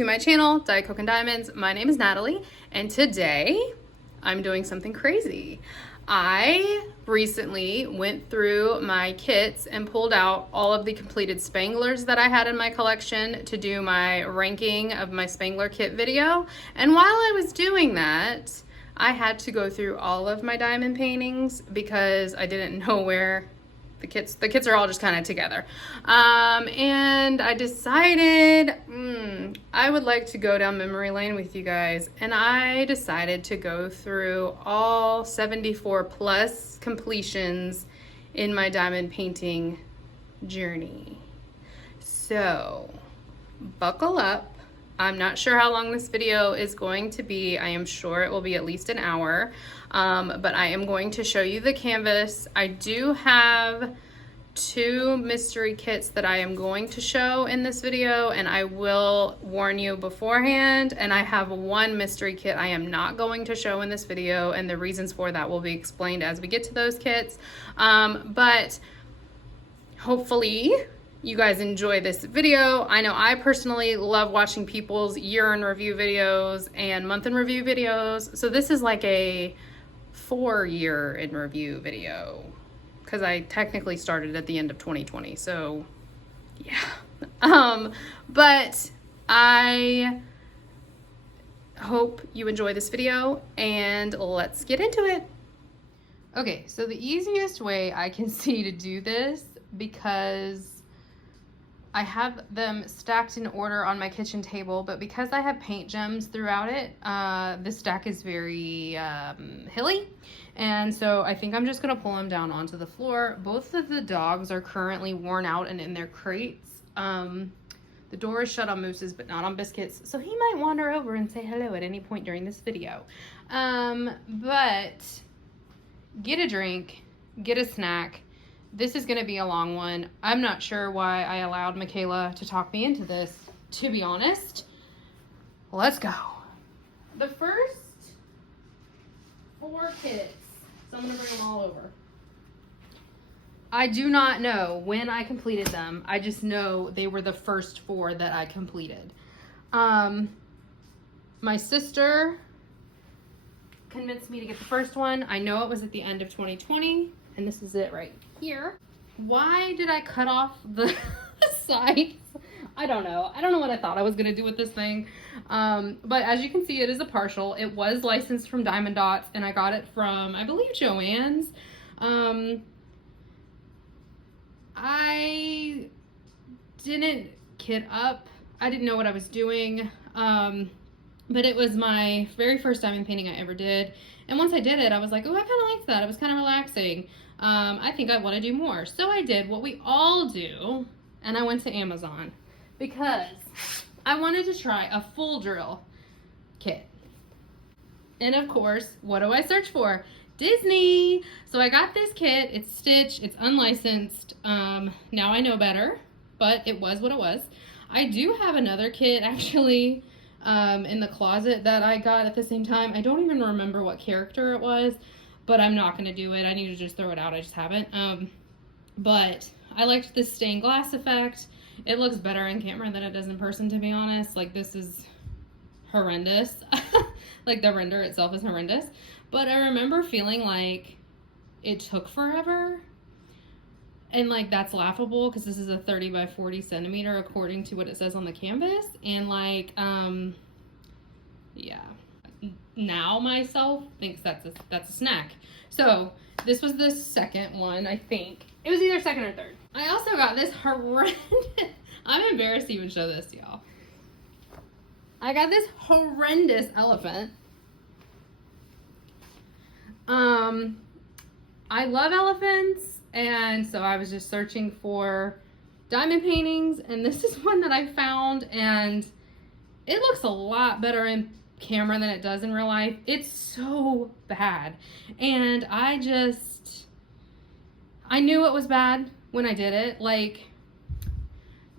to my channel, Diet Coke and Diamonds. My name is Natalie, and today I'm doing something crazy. I recently went through my kits and pulled out all of the completed Spanglers that I had in my collection to do my ranking of my Spangler kit video. And while I was doing that, I had to go through all of my diamond paintings because I didn't know where the kits are all just kind of together. And I decided I would like to go down memory lane with you guys, and I decided to go through all 74 plus completions in my diamond painting journey. So buckle up. I'm not sure how long this video is going to be. I am sure it will be at least an hour, but I am going to show you the canvas. I do have 2 mystery kits that I am going to show in this video, and I will warn you beforehand. And I have 1 mystery kit I am not going to show in this video, and the reasons for that will be explained as we get to those kits. But hopefully you guys enjoy this video. I know I personally love watching people's year in review videos and month in review videos. So this is like a 4-year in review video because I technically started at the end of 2020. So yeah. But I hope you enjoy this video, and let's get into it. Okay, so the easiest way I can see to do this, because I have them stacked in order on my kitchen table, but because I have paint gems throughout it, this stack is very hilly. And so I think I'm just gonna pull them down onto the floor. Both of the dogs are currently worn out and in their crates. The door is shut on Moose's, but not on Biscuit's. So he might wander over and say hello at any point during this video. But get a drink, get a snack. This is gonna be a long one. I'm not sure why I allowed Michaela to talk me into this, to be honest. Let's go. The first 4 kits, so I'm gonna bring them all over. I do not know when I completed them. I just know they were the first 4 that I completed. My sister convinced me to get the first one. I know it was at the end of 2020, and this is it right here. Why did I cut off the sides? I don't know. I don't know what I thought I was gonna do with this thing. But as you can see, it is a partial. It was licensed from Diamond Dots, and I got it from, I believe, Joann's. I didn't kit up. I didn't know what I was doing. But it was my very first diamond painting I ever did. And once I did it, I was like, oh, I kind of liked that. It was kind of relaxing. I think I want to do more. So I did what we all do, and I went to Amazon because I wanted to try a full drill kit. And of course, what do I search for? Disney. So I got this kit. It's stitched. It's unlicensed. Now I know better, but it was what it was. I do have another kit actually in the closet that I got at the same time. I don't even remember what character it was, but I'm not going to do it. I need to just throw it out. I just haven't. But I liked this stained glass effect. It looks better in camera than it does in person, to be honest. Like, this is horrendous. Like, the render itself is horrendous. But I remember feeling like it took forever. And, like, that's laughable because this is a 30 by 40 centimeter according to what it says on the canvas. And, like, yeah. Now myself thinks that's a snack. So this was the second one, I think. It was either second or third. I also got this horrendous, I'm embarrassed to even show this to y'all. I got this horrendous elephant. I love elephants, and so I was just searching for diamond paintings, and this is one that I found, and it looks a lot better in camera than it does in real life. It's so bad, and I knew it was bad when I did it. Like,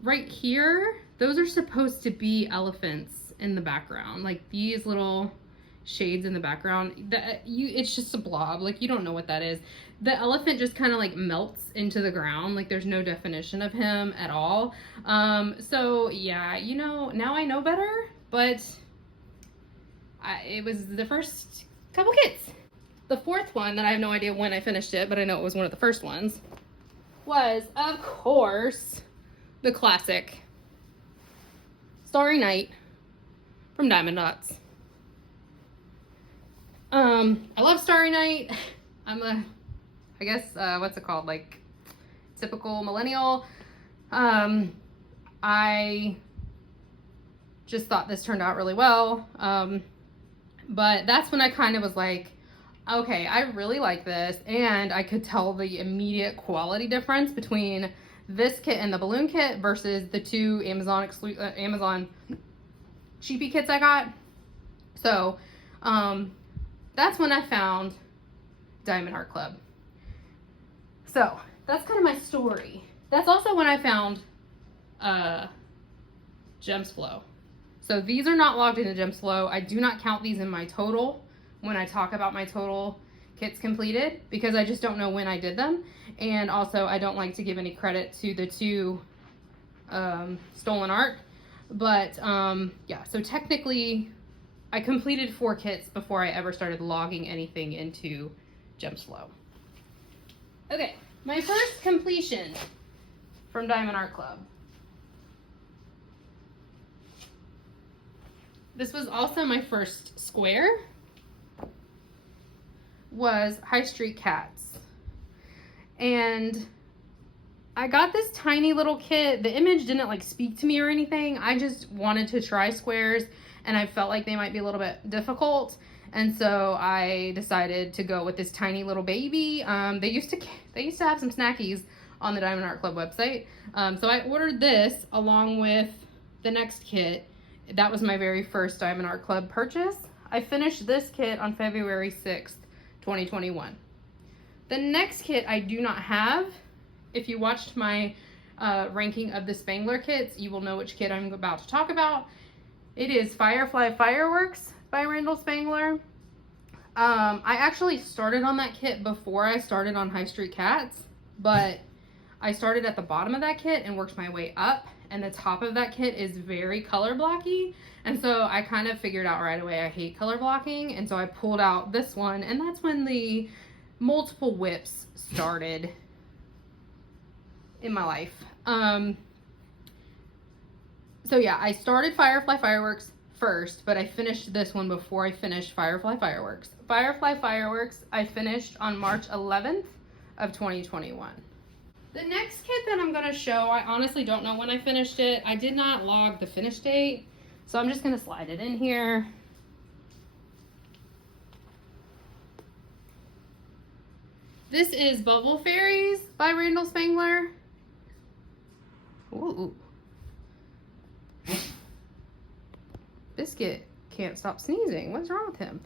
right here, those are supposed to be elephants in the background, like these little shades in the background. It's just a blob. Like, you don't know what that is. The elephant just kind of like melts into the ground. Like, there's no definition of him at all. So yeah, you know, now I know better, but it was the first couple kits. The fourth one that I have no idea when I finished it, but I know it was one of the first ones, was, of course, the classic Starry Night from Diamond Dots. I love Starry Night. I guess, what's it called? Like, typical millennial. I just thought this turned out really well. But that's when I kind of was like, okay, I really like this, and I could tell the immediate quality difference between this kit and the balloon kit versus the two Amazon cheapy kits I got. So, that's when I found Diamond Art Club. So, that's kind of my story. That's also when I found Gems Flow. So these are not logged into Gems Flow. I do not count these in my total when I talk about my total kits completed, because I just don't know when I did them. And also, I don't like to give any credit to the two stolen art. But yeah, so technically I completed 4 kits before I ever started logging anything into Gems Flow. Okay, my first completion from Diamond Art Club. This was also my first square, was High Street Cats. And I got this tiny little kit. The image didn't like speak to me or anything. I just wanted to try squares, and I felt like they might be a little bit difficult. And so I decided to go with this tiny little baby. They used to have some snackies on the Diamond Art Club website. So I ordered this along with the next kit. That was my very first Diamond Art Club purchase. I finished this kit on February 6th, 2021. The next kit I do not have. If you watched my ranking of the Spangler kits, you will know which kit I'm about to talk about. It is Firefly Fireworks by Randall Spangler. I actually started on that kit before I started on High Street Cats, but I started at the bottom of that kit and worked my way up, and the top of that kit is very color blocky, and so I kind of figured out right away I hate color blocking, and so I pulled out this one, and that's when the multiple whips started in my life. So yeah, I started Firefly Fireworks first, but I finished this one before I finished Firefly Fireworks. Firefly Fireworks I finished on March 11th of 2021. The next kit that I'm going to show, I honestly don't know when I finished it. I did not log the finish date, so I'm just going to slide it in here. This is Bubble Fairies by Randall Spangler. Ooh. Biscuit can't stop sneezing. What's wrong with him?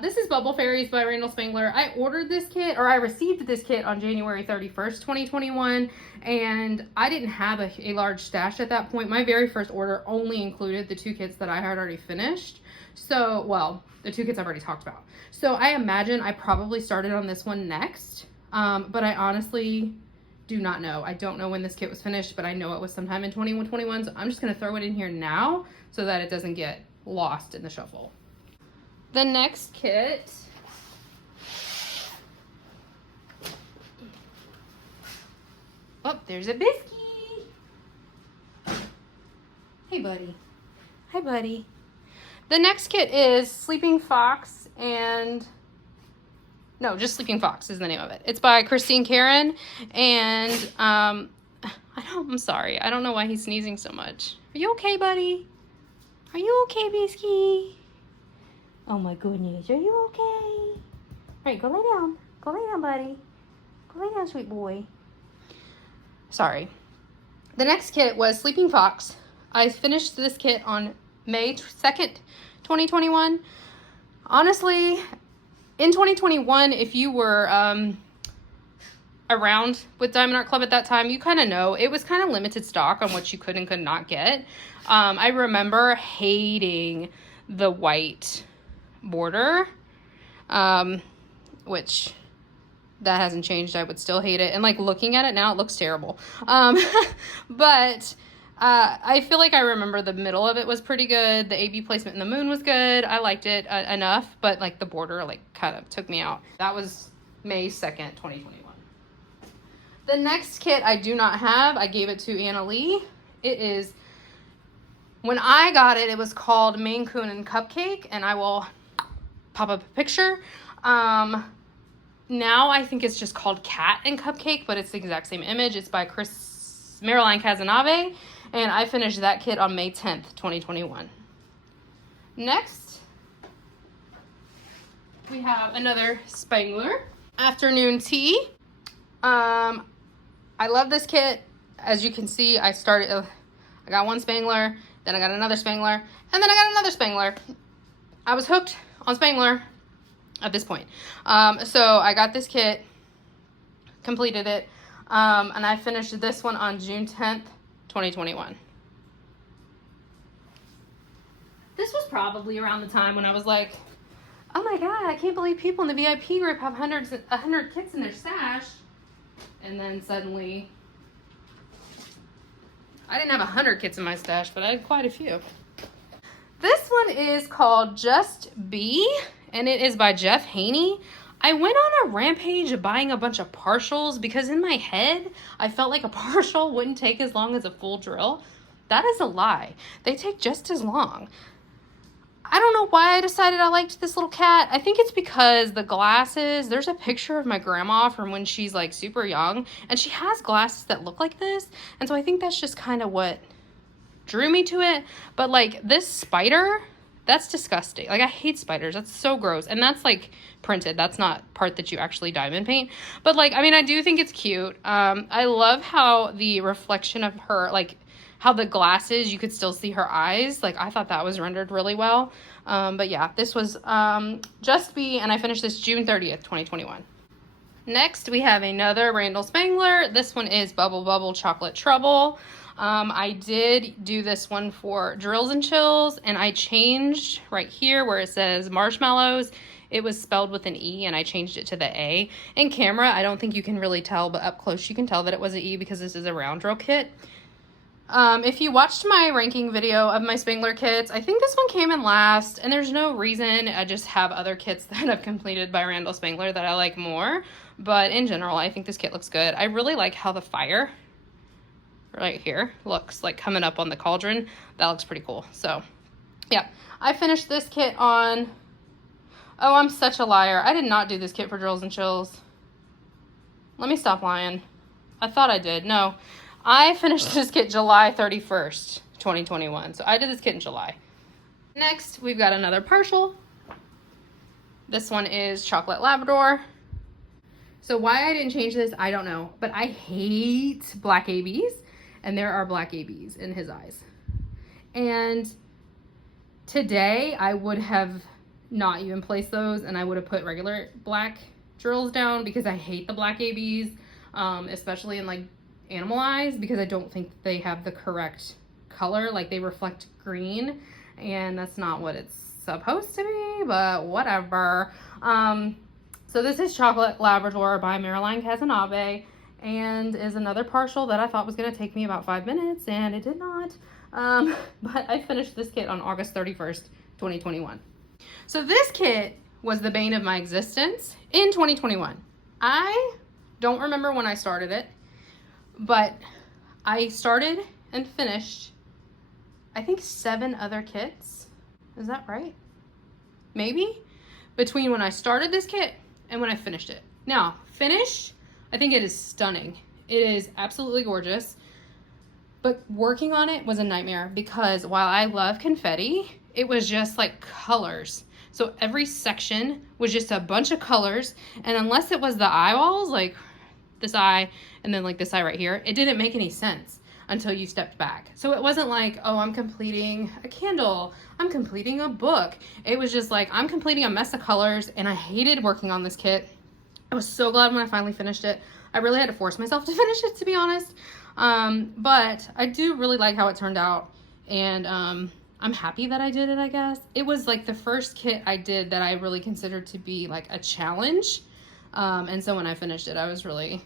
This is Bubble Fairies by Randall Spangler. I ordered this kit, or I received this kit on January 31st, 2021, and I didn't have a large stash at that point. My very first order only included the 2 kits that I had already finished. So, well, the 2 kits I've already talked about. So I imagine I probably started on this one next, but I honestly do not know. I don't know when this kit was finished, but I know it was sometime in 2021, so I'm just going to throw it in here now so that it doesn't get lost in the shuffle. The next kit oh, there's a Bisky. Hey, buddy. Hi, buddy. The next kit is Sleeping Fox and no, just Sleeping Fox is the name of it. It's by Christine Karen, and I'm sorry. I don't know why he's sneezing so much. Are you okay, buddy? Are you okay, Bisky? Oh my goodness, are you okay? All right, go lay down. Go lay down, buddy. Go lay down, sweet boy. Sorry. The next kit was Sleeping Fox. I finished this kit on May 2nd, 2021. Honestly, in 2021, if you were around with Diamond Art Club at that time, you kind of know it was kind of limited stock on what you could and could not get. I remember hating the white border, which that hasn't changed. I would still hate it. And like looking at it now, it looks terrible. But I feel like I remember the middle of it was pretty good. The AB placement in the moon was good. I liked it enough, but like the border like kind of took me out. That was May 2nd, 2021. The next kit I do not have. I gave it to Anna Lee. It is, when I got it, it was called Maine Coon and Cupcake, and I will pop up a picture. Now I think it's just called Cat and Cupcake, but it's the exact same image. It's by Marilyn Casanave, and I finished that kit on May 10th, 2021. Next, we have another Spangler Afternoon Tea. I love this kit. As you can see, I got one Spangler, then I got another Spangler, and then I got another Spangler. I was hooked on Spangler at this point. So I got this kit, completed it, and I finished this one on June 10th, 2021. This was probably around the time when I was like, oh my God, I can't believe people in the VIP group have 100 kits in their stash. And then suddenly, I didn't have 100 kits in my stash, but I had quite a few. This one is called Just Be, and it is by Jeff Haney. I went on a rampage of buying a bunch of partials because in my head, I felt like a partial wouldn't take as long as a full drill. That is a lie. They take just as long. I don't know why I decided I liked this little cat. I think it's because the glasses, there's a picture of my grandma from when she's like super young, and she has glasses that look like this. And so I think that's just kind of what drew me to it. But like this spider, that's disgusting. Like I hate spiders. That's so gross. And that's like printed. That's not part that you actually diamond paint. But like, I mean, I do think it's cute. I love how the reflection of her, like how the glasses, you could still see her eyes. Like I thought that was rendered really well. But yeah, this was Just Be, and I finished this June 30th, 2021. Next, we have another Randall Spangler. This one is Bubble Bubble Chocolate Trouble. I did do this one for Drills and Chills, and I changed right here where it says marshmallows. It was spelled with an E, and I changed it to the A. In camera, I don't think you can really tell, but up close you can tell that it was an E because this is a round drill kit. If you watched my ranking video of my Spangler kits, I think this one came in last, and there's no reason. I just have other kits that I've completed by Randall Spangler that I like more, but in general, I think this kit looks good. I really like how the fire right here looks like coming up on the cauldron. That looks pretty cool. So yeah, I finished this kit on, oh, I'm such a liar. I did not do this kit for Drills and Chills. Let me stop lying. I thought I did. No. I finished this kit July 31st, 2021. So I did this kit in July. Next, we've got another partial. This one is Chocolate Labrador. So why I didn't change this, I don't know. But I hate black ABs. And there are black ABs in his eyes. And today, I would have not even placed those. And I would have put regular black drills down because I hate the black ABs. Especially in like animal eyes, because I don't think they have the correct color. Like they reflect green, and that's not what it's supposed to be, but whatever. So this is Chocolate Labrador by Marilyn Casanave, and is another partial that I thought was going to take me about 5 minutes, and it did not. But I finished this kit on August 31st, 2021. So this kit was the bane of my existence in 2021. I don't remember when I started it, but I started and finished, I think 7 other kits. Is that right? Maybe? Between when I started this kit and when I finished it. Now, finished, I think it is stunning. It is absolutely gorgeous. But working on it was a nightmare because while I love confetti, it was just like colors. So every section was just a bunch of colors. And unless it was the eyeballs, like this eye and then like this eye right here, it didn't make any sense until you stepped back. So it wasn't like, oh, I'm completing a candle, I'm completing a book. It was just like, I'm completing a mess of colors, and I hated working on this kit. I was so glad when I finally finished it. I really had to force myself to finish it, to be honest. But I do really like how it turned out. And I'm happy that I did it, I guess. It was like the first kit I did that I really considered to be like a challenge. And so when I finished it, I was really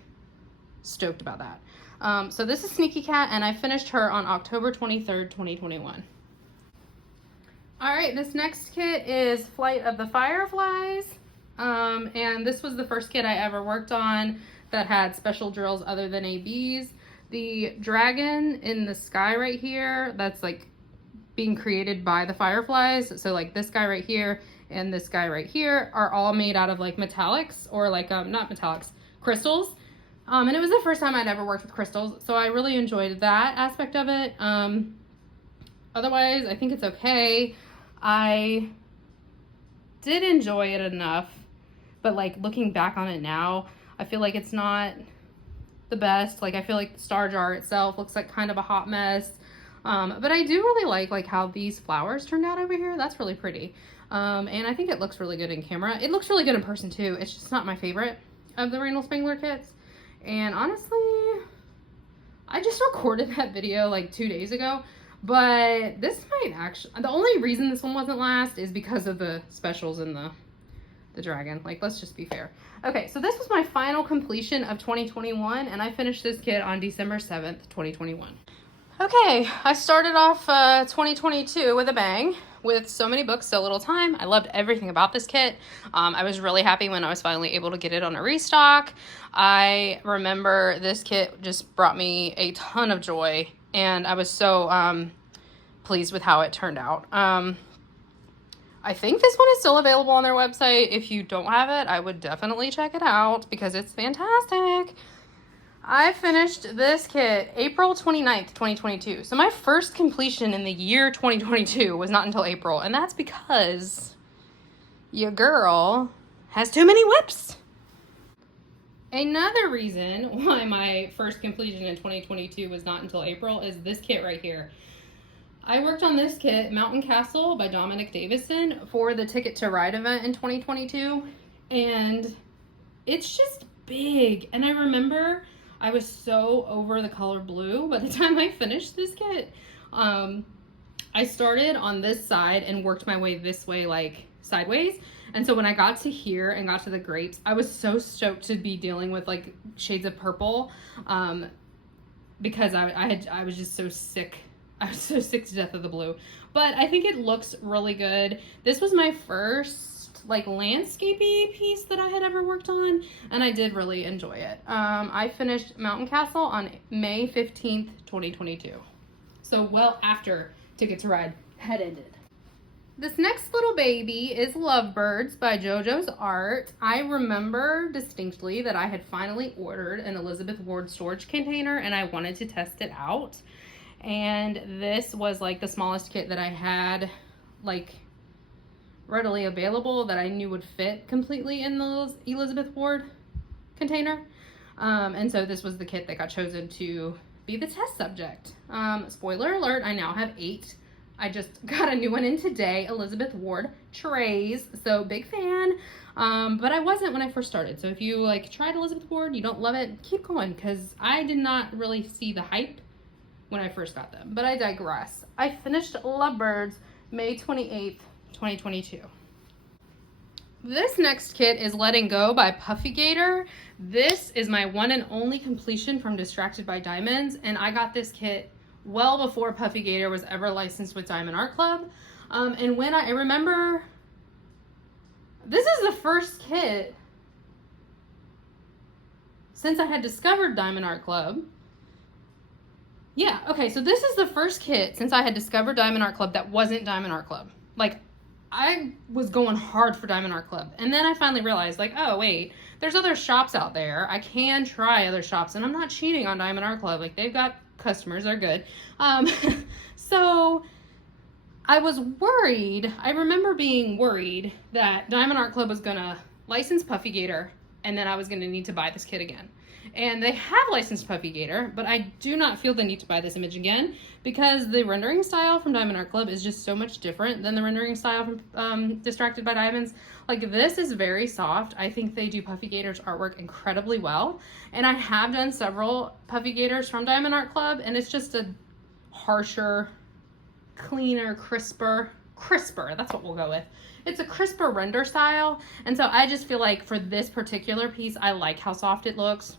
stoked about that. So this is Sneaky Cat, and I finished her on October 23rd, 2021. All right, this next kit is Flight of the Fireflies. And this was the first kit I ever worked on that had special drills other than ABs. The dragon in the sky right here, that's like being created by the fireflies. So like this guy right here and this guy right here are all made out of like metallics, or like not metallics, crystals. And it was the first time I'd ever worked with crystals, so I really enjoyed that aspect of it. Otherwise, I think it's okay. I did enjoy it enough, but like looking back on it now, I feel like it's not the best. Like I feel like the star jar itself looks like kind of a hot mess. But I do really like how these flowers turned out over here. That's really pretty. And I think it looks really good in camera. It looks really good in person too. It's just not my favorite of the Randall Spangler kits. And honestly, I just recorded that video like 2 days ago, but this might actually, the only reason this one wasn't last is because of the specials in the dragon. Like, let's just be fair. Okay, so this was my final completion of 2021, and I finished this kit on December 7th, 2021. Okay, I started off 2022 with a bang, with so many books, so little time. I loved everything about this kit. I was really happy when I was finally able to get it on a restock. I remember this kit just brought me a ton of joy, and I was so pleased with how it turned out. I think this one is still available on their website. If you don't have it, I would definitely check it out because it's fantastic. I finished this kit April 29th, 2022. So my first completion in the year 2022 was not until April, and that's because your girl has too many whips. Another reason why my first completion in 2022 was not until April is this kit right here. I worked on this kit, Mountain Castle by Dominic Davison, for the Ticket to Ride event in 2022, and it's just big. And I remember I was so over the color blue by the time I finished this kit. I started on this side and worked my way this way, like sideways. And so when I got to here and got to the grapes, I was so stoked to be dealing with like shades of purple, because I was just so sick. I was so sick to death of the blue. But I think it looks really good. This was my first like landscapey piece that I had ever worked on, and I did really enjoy it. I finished Mountain Castle on May 15th, 2022. So well after Ticket to Ride had ended. This next little baby is Lovebirds by JoJo's Art. I remember distinctly that I had finally ordered an Elizabeth Ward storage container and I wanted to test it out. And this was like the smallest kit that I had like readily available that I knew would fit completely in the Elizabeth Ward container. And so this was the kit that got chosen to be the test subject. Spoiler alert, I now have 8. I just got a new one in today, Elizabeth Ward trays, so big fan. But I wasn't when I first started. So if you like tried Elizabeth Ward, you don't love it, keep going, because I did not really see the hype when I first got them, but I digress. I finished Lovebirds May 28th, 2022. This next kit is Letting Go by Puffy Gator. This is my one and only completion from Distracted by Diamonds, and I got this kit well before Puffy Gator was ever licensed with Diamond Art Club. And when I remember, this is the first kit since I had discovered Diamond Art Club. Yeah, okay, so this is the first kit since I had discovered Diamond Art Club that wasn't Diamond Art Club. Like, I was going hard for Diamond Art Club. And then I finally realized, like, oh, wait, there's other shops out there. I can try other shops, and I'm not cheating on Diamond Art Club. Like, they've got customers, they're good. So I was worried. I remember being worried that Diamond Art Club was gonna license Puffy Gator, and then I was gonna need to buy this kit again. And they have licensed Puffy Gator, but I do not feel the need to buy this image again because the rendering style from Diamond Art Club is just so much different than the rendering style from Distracted by Diamonds. Like, this is very soft. I think they do Puffy Gator's artwork incredibly well. And I have done several Puffy Gators from Diamond Art Club, and it's just a harsher cleaner, crisper, that's what we'll go with. It's a crisper render style, and so I just feel like for this particular piece, I like how soft it looks.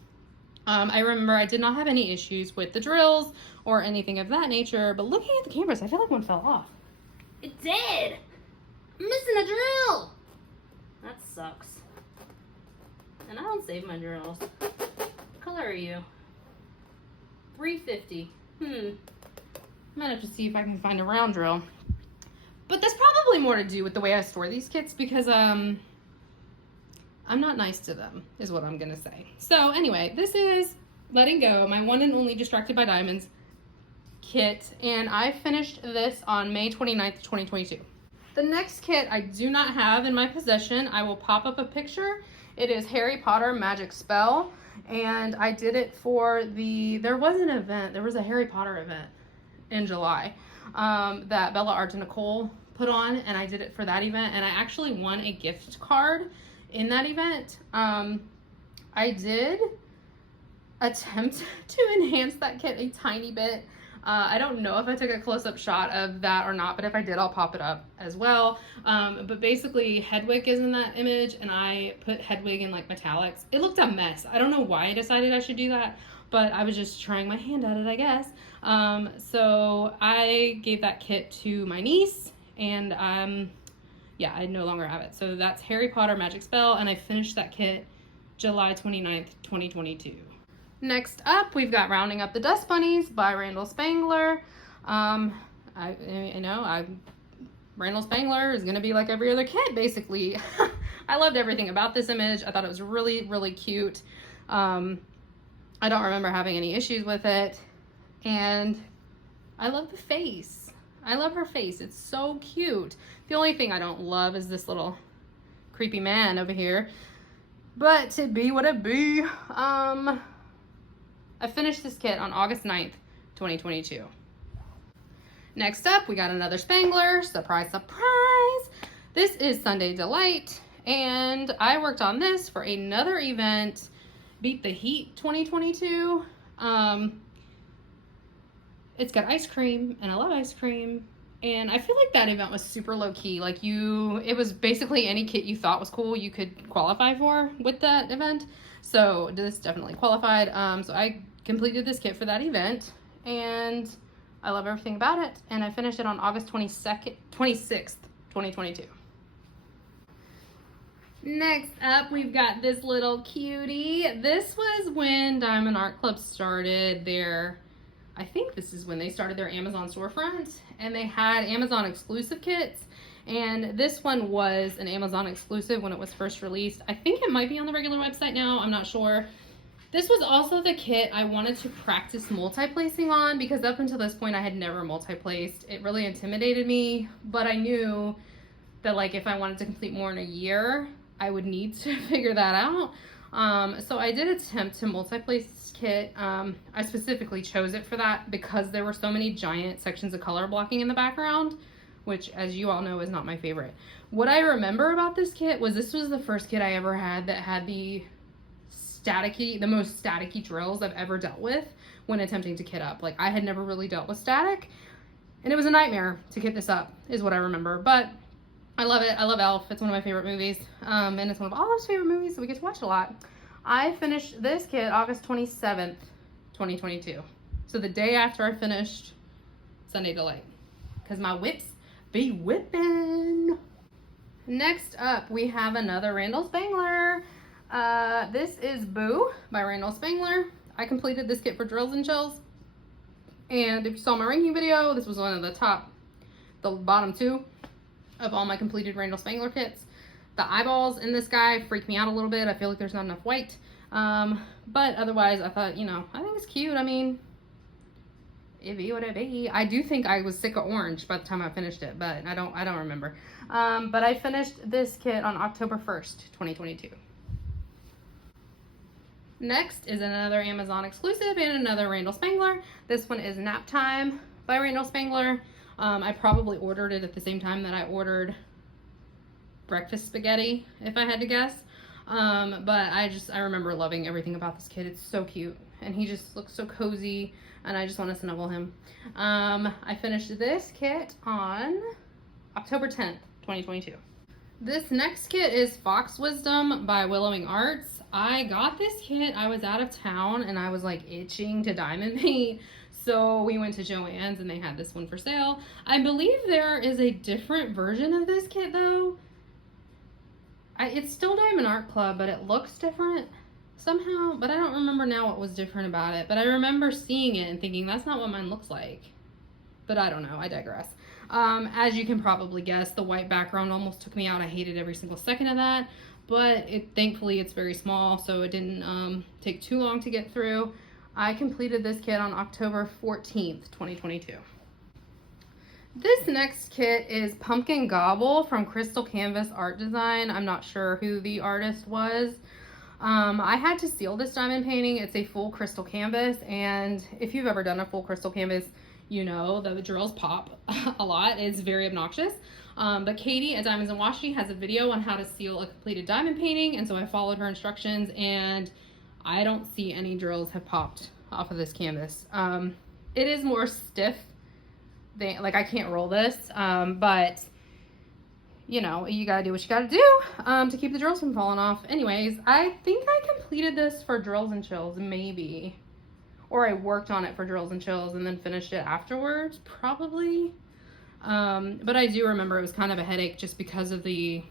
I remember I did not have any issues with the drills or anything of that nature, but looking at the cameras, I feel like one fell off. It did! I'm missing a drill! That sucks. And I don't save my drills. What color are you? 350. Might have to see if I can find a round drill. But that's probably more to do with the way I store these kits because I'm not nice to them, is what I'm gonna say. So anyway, this is Letting Go, my one and only Distracted by Diamonds kit, and I finished this on May 29th, 2022. The next kit I do not have in my possession. I will pop up a picture. It is Harry Potter Magic Spell, and I did it for there was an event, there was a Harry Potter event in July that Bella Art and Nicole put on, and I did it for that event, and I actually won a gift card in that event. I did attempt to enhance that kit a tiny bit. I don't know if I took a close-up shot of that or not, but if I did, I'll pop it up as well. But basically, Hedwig is in that image, and I put Hedwig in like metallics. It looked a mess. I don't know why I decided I should do that, but I was just trying my hand at it, I guess. So I gave that kit to my niece, and yeah, I no longer have it. So that's Harry Potter Magic Spell, and I finished that kit July 29th, 2022. Next up, we've got Rounding Up the Dust Bunnies by Randall Spangler. Randall Spangler is gonna be like every other kit, basically. I loved everything about this image. I thought it was really, really cute. I don't remember having any issues with it. And I love the face. I love her face. It's so cute. The only thing I don't love is this little creepy man over here. But it be what it be. I finished this kit on August 9th, 2022. Next up, we got another Spangler. Surprise, surprise. This is Sunday Delight, and I worked on this for another event, Beat the Heat 2022. It's got ice cream, and I love ice cream. And I feel like that event was super low key. Like it was basically any kit you thought was cool you could qualify for with that event. So this definitely qualified. So I completed this kit for that event, and I love everything about it. And I finished it on August 26th, 2022. Next up, we've got this little cutie. This was when Diamond Art Club started I think this is when they started their Amazon storefront, and they had Amazon exclusive kits, and this one was an Amazon exclusive when it was first released. I think it might be on the regular website now, I'm not sure. This was also the kit I wanted to practice multi-placing on, because up until this point I had never multi-placed. It really intimidated me, but I knew that like if I wanted to complete more in a year, I would need to figure that out. So I did attempt to multi-place this kit. I specifically chose it for that because there were so many giant sections of color blocking in the background, which, as you all know, is not my favorite. What I remember about this kit was this was the first kit I ever had that had the most staticky drills I've ever dealt with when attempting to kit up. Like, I had never really dealt with static, and it was a nightmare to kit this up, is what I remember. But I love it. I love Elf. It's one of my favorite movies. And it's one of Olive's favorite movies, so we get to watch it a lot. I finished this kit August 27th, 2022. So the day after I finished Sunday Delight. Because my whips be whipping. Next up, we have another Randall Spangler. This is Boo by Randall Spangler. I completed this kit for Drills and Chills. And if you saw my ranking video, this was one of the bottom two of all my completed Randall Spangler kits. The eyeballs in this guy freak me out a little bit. I feel like there's not enough white. But otherwise, I thought, I think it's cute. I mean, it be what it be. I do think I was sick of orange by the time I finished it, but I don't remember. But I finished this kit on October 1st, 2022. Next is another Amazon exclusive and another Randall Spangler. This one is Nap Time by Randall Spangler. I probably ordered it at the same time that I ordered breakfast spaghetti, if I had to guess. But I remember loving everything about this kid. It's so cute, and he just looks so cozy, and I just want to snuggle him. I finished this kit on October 10th, 2022. This next kit is Fox Wisdom by Willowing Arts. I got this kit, I was out of town, and I was like itching to diamond paint. So we went to Joann's and they had this one for sale. I believe there is a different version of this kit though. It's still Diamond Art Club, but it looks different somehow. But I don't remember now what was different about it. But I remember seeing it and thinking, that's not what mine looks like. But I don't know, I digress. As you can probably guess, the white background almost took me out. I hated every single second of that. But thankfully it's very small, so it didn't take too long to get through. I completed this kit on October 14th, 2022. This next kit is Pumpkin Gobble from Crystal Canvas Art Design. I'm not sure who the artist was. I had to seal this diamond painting. It's a full crystal canvas, and if you've ever done a full crystal canvas, you know the drills pop a lot. It's very obnoxious. But Katie at Diamonds and Washi has a video on how to seal a completed diamond painting, and so I followed her instructions, and I don't see any drills have popped off of this canvas. It is more stiff than, like, I can't roll this, but you know, you gotta do what you gotta do to keep the drills from falling off. Anyways, I think I completed this for Drills and Chills, maybe. Or I worked on it for Drills and Chills and then finished it afterwards, probably. But I do remember it was kind of a headache just because of the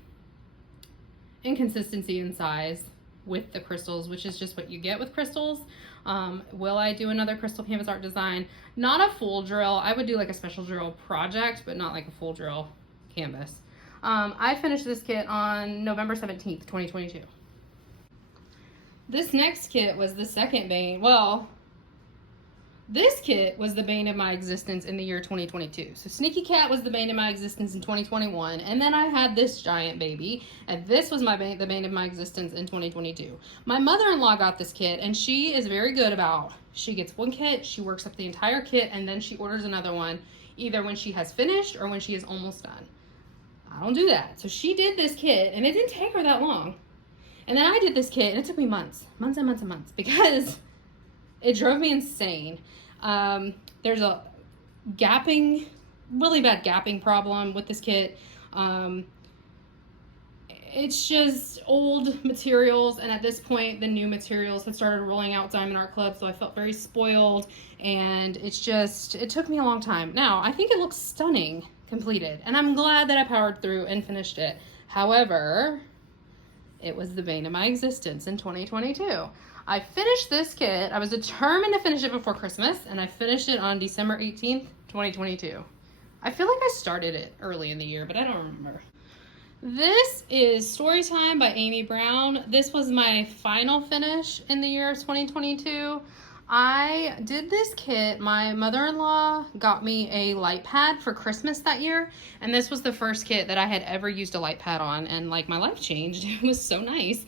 inconsistency in size with the crystals, which is just what you get with crystals. Will I do another Crystal Canvas Art Design? Not a full drill. I would do like a special drill project, but not like a full drill canvas. I finished this kit on November 17th, 2022. This next kit was the second bane. Well, this kit was the bane of my existence in the year 2022. So Sneaky Cat was the bane of my existence in 2021. And then I had this giant baby. And this was the bane of my existence in 2022. My mother-in-law got this kit, and she is very good about, she gets one kit, she works up the entire kit, and then she orders another one, either when she has finished or when she is almost done. I don't do that. So she did this kit, and it didn't take her that long. And then I did this kit, and it took me months and months and months, because it drove me insane. There's a gapping, really bad gapping problem with this kit. It's just old materials, and at this point the new materials had started rolling out Diamond Art Club, so I felt very spoiled, and it took me a long time. Now I think it looks stunning completed, and I'm glad that I powered through and finished it. However, it was the bane of my existence in 2022. I finished this kit. I was determined to finish it before Christmas, and I finished it on December 18th, 2022. I feel like I started it early in the year, but I don't remember. This is Storytime by Amy Brown. This was my final finish in the year of 2022. I did this kit. My mother-in-law got me a light pad for Christmas that year, and this was the first kit that I had ever used a light pad on, and like my life changed. It was so nice.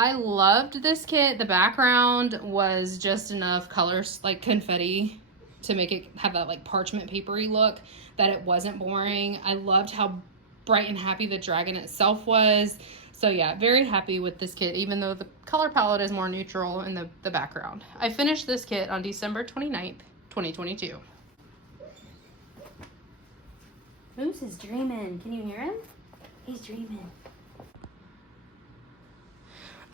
I loved this kit. The background was just enough colors, like confetti, to make it have that like parchment papery look, that it wasn't boring. I loved how bright and happy the dragon itself was. So yeah, very happy with this kit, even though the color palette is more neutral in the background. I finished this kit on December 29th, 2022. Moose is dreaming. Can you hear him? He's dreaming.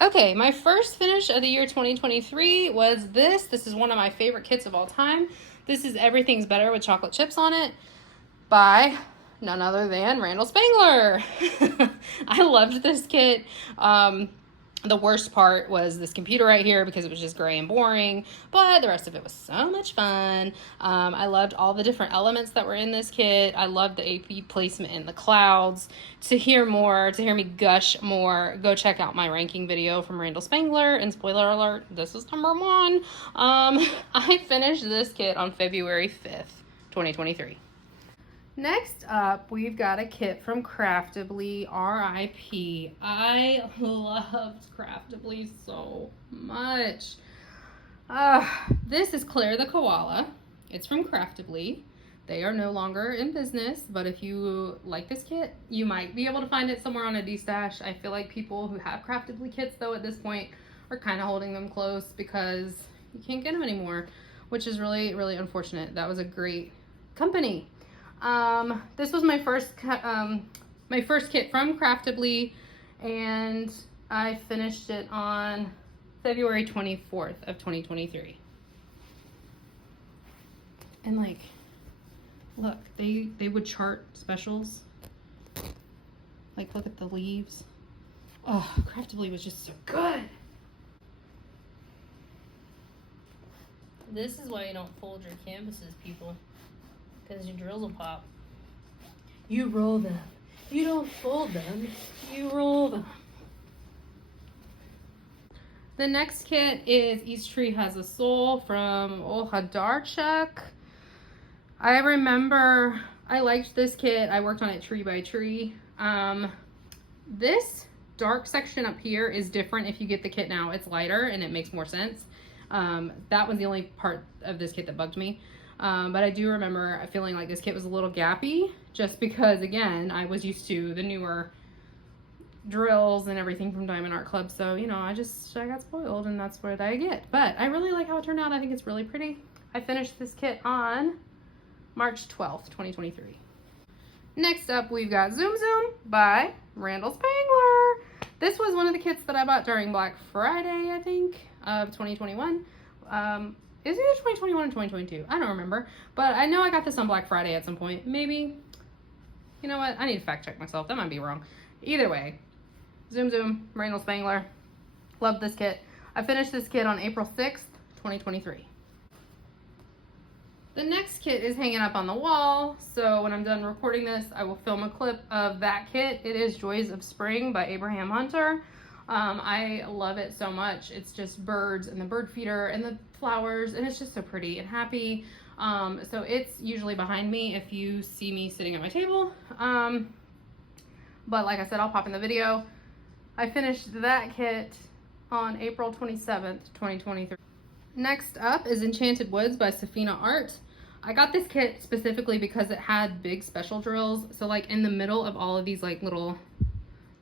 Okay, my first finish of the year 2023 was this. This is one of my favorite kits of all time. This is Everything's Better with Chocolate Chips on it by none other than Randall Spangler. I loved this kit. The worst part was this computer right here because it was just gray and boring, but the rest of it was so much fun. I loved all the different elements that were in this kit. I loved the AP placement in the clouds. To hear me gush more, go check out my ranking video from Randall Spangler, and spoiler alert, this is number 1. I finished this kit on February 5th, 2023. Next up, we've got a kit from Craftibly, RIP. I loved Craftibly so much. This is Claire the Koala. It's from Craftibly. They are no longer in business, but if you like this kit, you might be able to find it somewhere on a D-stash. I feel like people who have Craftibly kits, though, at this point are kind of holding them close because you can't get them anymore, which is really, really unfortunate. That was a great company. This was my first kit from Craftibly, and I finished it on February 24th of 2023. And like, look, they would chart specials. Like, look at the leaves. Oh, Craftibly was just so good. This is why you don't fold your canvases, people. Because your drills will pop. You roll them. You don't fold them. You roll them. The next kit is Each Tree Has a Soul from Hadarchuk. I remember I liked this kit. I worked on it tree by tree. This dark section up here is different if you get the kit now. It's lighter and it makes more sense. That was the only part of this kit that bugged me. But I do remember feeling like this kit was a little gappy just because, again, I was used to the newer drills and everything from Diamond Art Club. So, you know, I got spoiled and that's what I get. But I really like how it turned out. I think it's really pretty. I finished this kit on March 12th, 2023. Next up, we've got Zoom Zoom by Randall Spangler. This was one of the kits that I bought during Black Friday, I think, of 2021. Is it 2021 or 2022? I don't remember. But I know I got this on Black Friday at some point. Maybe. You know what? I need to fact check myself. That might be wrong. Either way, Zoom Zoom, Randall Spangler. Love this kit. I finished this kit on April 6th, 2023. The next kit is hanging up on the wall, so when I'm done recording this, I will film a clip of that kit. It is Joys of Spring by Abraham Hunter. I love it so much. It's just birds and the bird feeder and the flowers, and it's just so pretty and happy. So it's usually behind me if you see me sitting at my table. But like I said, I'll pop in the video. I finished that kit on April 27th, 2023. Next up is Enchanted Woods by Safina Art. I got this kit specifically because it had big special drills. So like in the middle of all of these like little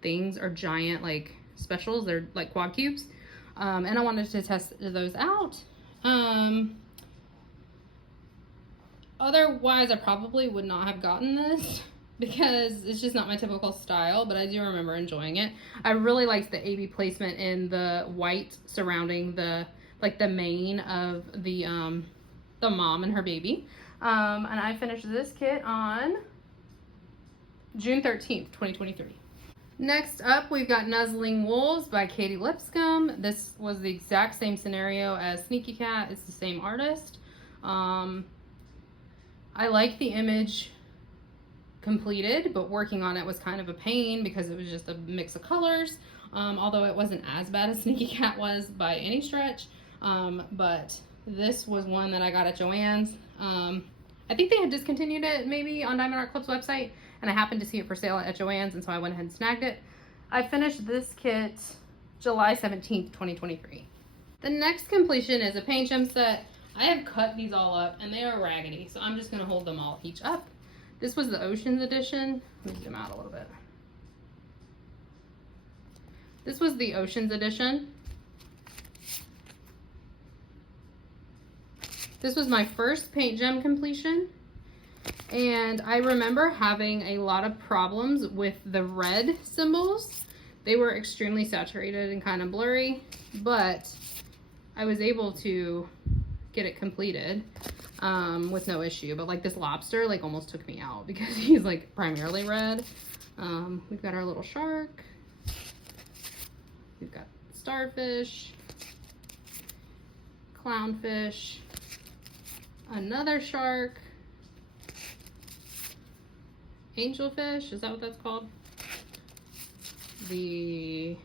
things are giant like specials. They're like quad cubes. And I wanted to test those out. Otherwise, I probably would not have gotten this because it's just not my typical style, but I do remember enjoying it. I really liked the AB placement in the white surrounding the mane of the mom and her baby. And I finished this kit on June 13th, 2023. Next up, we've got Nuzzling Wolves by Katie Lipscomb. This was the exact same scenario as Sneaky Cat. It's the same artist. I like the image completed, but working on it was kind of a pain because it was just a mix of colors. Although it wasn't as bad as Sneaky Cat was by any stretch. But this was one that I got at Joann's. I think they had discontinued it maybe on Diamond Art Club's website, and I happened to see it for sale at Joann's, and so I went ahead and snagged it. I finished this kit July 17th, 2023. The next completion is a paint gem set. I have cut these all up, and they are raggedy, so I'm just going to hold them all each up. This was the Oceans edition. Let me zoom out a little bit. This was the Oceans edition. This was my first paint gem completion, and I remember having a lot of problems with the red symbols. They were extremely saturated and kind of blurry, but I was able to get it completed with no issue. But like this lobster like almost took me out because he's like primarily red. We've got our little shark. We've got starfish, clownfish, another shark, angelfish, is that what that's called? The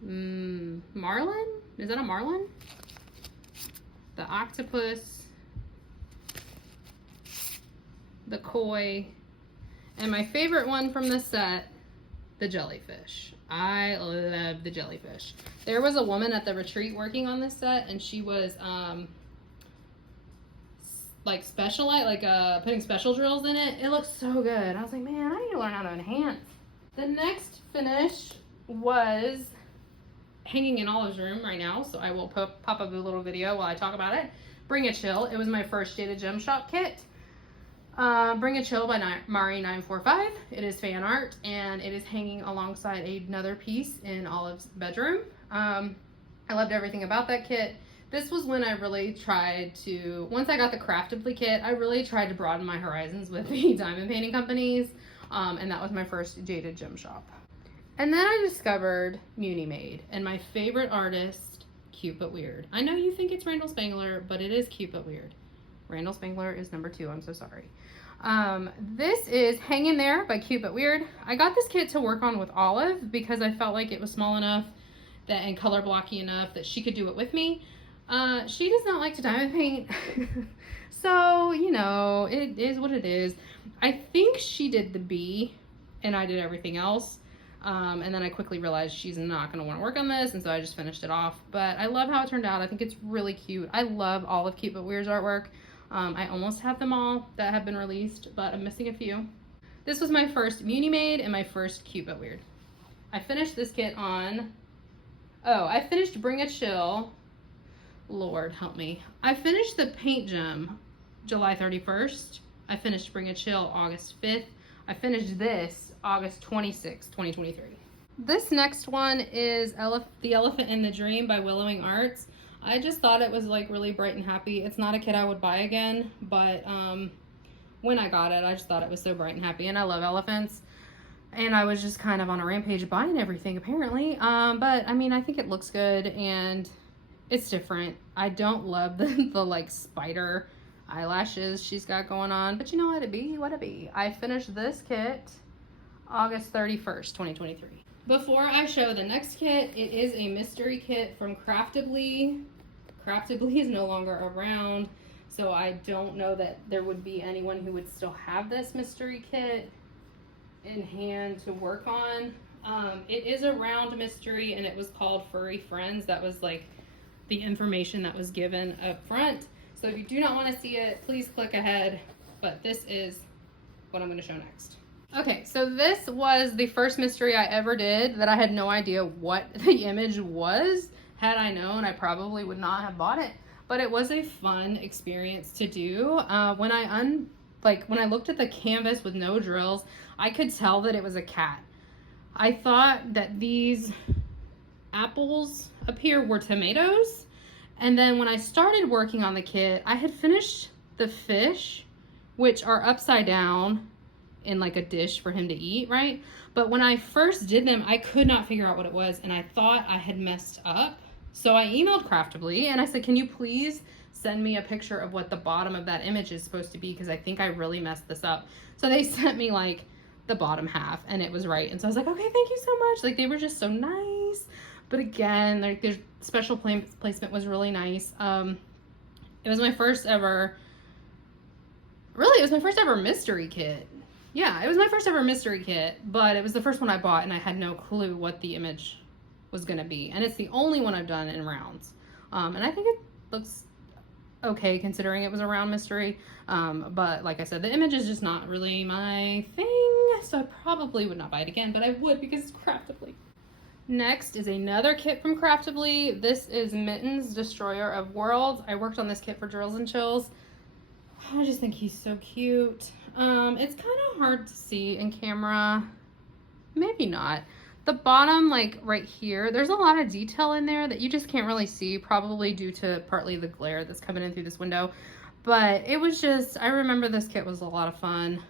marlin? Is that a marlin? The octopus, the koi, and my favorite one from the set, the jellyfish. I love the jellyfish. There was a woman at the retreat working on this set, and she was like specialite, like putting special drills in it. It looks so good. I was like, man, I need to learn how to enhance. The next finish was hanging in Olive's room right now, so I will pop up a little video while I talk about it. Bring a Chill. It was my first Jada Gem Shop kit. Bring a Chill by Mari945. It is fan art, and it is hanging alongside another piece in Olive's bedroom. I loved everything about that kit. This was when I really tried to, once I got the Craftibly kit, I really tried to broaden my horizons with the diamond painting companies, and that was my first Jada Gem Shop. And then I discovered Muni Made, and my favorite artist, Cute But Weird. I know you think it's Randall Spangler, but it is Cute But Weird. Randall Spangler is number 2, I'm so sorry. This is Hang In There by Cute But Weird. I got this kit to work on with Olive because I felt like it was small enough that and color blocky enough that she could do it with me. She does not like to diamond paint, so, you know, it is what it is. I think she did the bee, and I did everything else, and then I quickly realized she's not going to want to work on this, and so I just finished it off, but I love how it turned out. I think it's really cute. I love all of Cute But Weird's artwork. I almost have them all that have been released, but I'm missing a few. This was my first Muni Made and my first Cute But Weird. I finished this kit on, I finished Bring a Chill. Lord help me. I finished the Paint Gem July 31st. I finished Bring a Chill August 5th. I finished this August 26th, 2023. This next one is The Elephant in the Dream by Willowing Arts. I just thought it was like really bright and happy. It's not a kit I would buy again, but when I got it, I just thought it was so bright and happy, and I love elephants. And I was just kind of on a rampage buying everything apparently. But I mean, I think it looks good and it's different. I don't love the like spider eyelashes she's got going on, but you know what it be, what it be. I finished this kit August 31st, 2023. Before I show the next kit, it is a mystery kit from Craftibly. Craftibly is no longer around, so I don't know that there would be anyone who would still have this mystery kit in hand to work on. It is a round mystery, and it was called Furry Friends. That was like the information that was given up front. So if you do not want to see it, please click ahead, but this is what I'm going to show next. Okay, so this was the first mystery I ever did that I had no idea what the image was. Had I known, I probably would not have bought it, but it was a fun experience to do. When I looked at the canvas with no drills, I could tell that it was a cat. I thought that these apples up here were tomatoes, and then when I started working on the kit, I had finished the fish, which are upside down in like a dish for him to eat, right? But when I first did them, I could not figure out what it was, and I thought I had messed up. So I emailed Craftibly and I said, can you please send me a picture of what the bottom of that image is supposed to be, because I think I really messed this up. So they sent me like the bottom half, and it was right. And so I was like, okay, thank you so much. Like, they were just so nice. But again, their special placement was really nice. It was my first ever, mystery kit. Yeah, it was my first ever mystery kit, but it was the first one I bought, and I had no clue what the image was going to be. And it's the only one I've done in rounds. And I think it looks okay considering it was a round mystery. But like I said, the image is just not really my thing, so I probably would not buy it again, but I would because it's Craftibly. Next is another kit from Craftibly. This is Mitten's Destroyer of Worlds. I worked on this kit for Drills and Chills. I just think he's so cute. It's kind of hard to see in camera. Maybe not. The bottom, like right here, there's a lot of detail in there that you just can't really see, probably due to partly the glare that's coming in through this window. But it was just, I remember this kit was a lot of fun.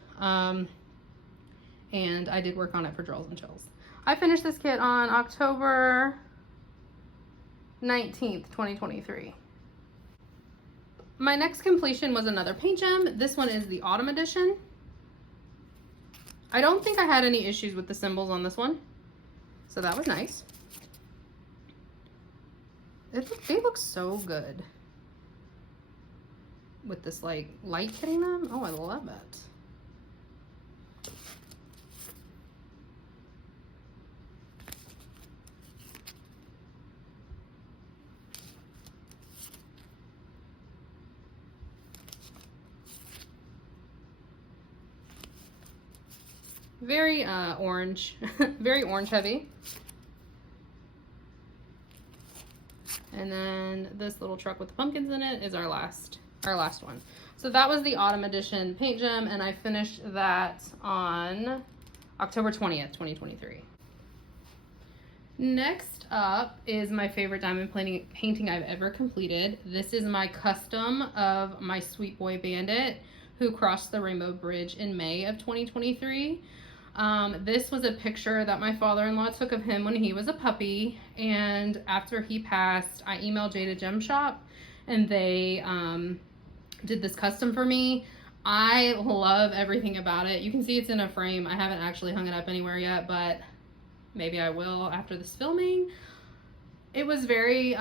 And I did work on it for Drills and Chills. I finished this kit on October 19th, 2023. My next completion was another paint gem. This one is the Autumn Edition. I don't think I had any issues with the symbols on this one, so that was nice. They look so good with this like light hitting them. Oh, I love it. Very orange, very orange heavy. And then this little truck with the pumpkins in it is our last one. So that was the autumn edition paint gem, and I finished that on October 20th, 2023. Next up is my favorite diamond painting I've ever completed. This is my custom of my sweet boy bandit who crossed the Rainbow Bridge in May of 2023. This was a picture that my father-in-law took of him when he was a puppy, and after he passed, I emailed Jada Gem Shop, and they did this custom for me. I love everything about it. You can see it's in a frame. I haven't actually hung it up anywhere yet, but maybe I will after this filming. It was very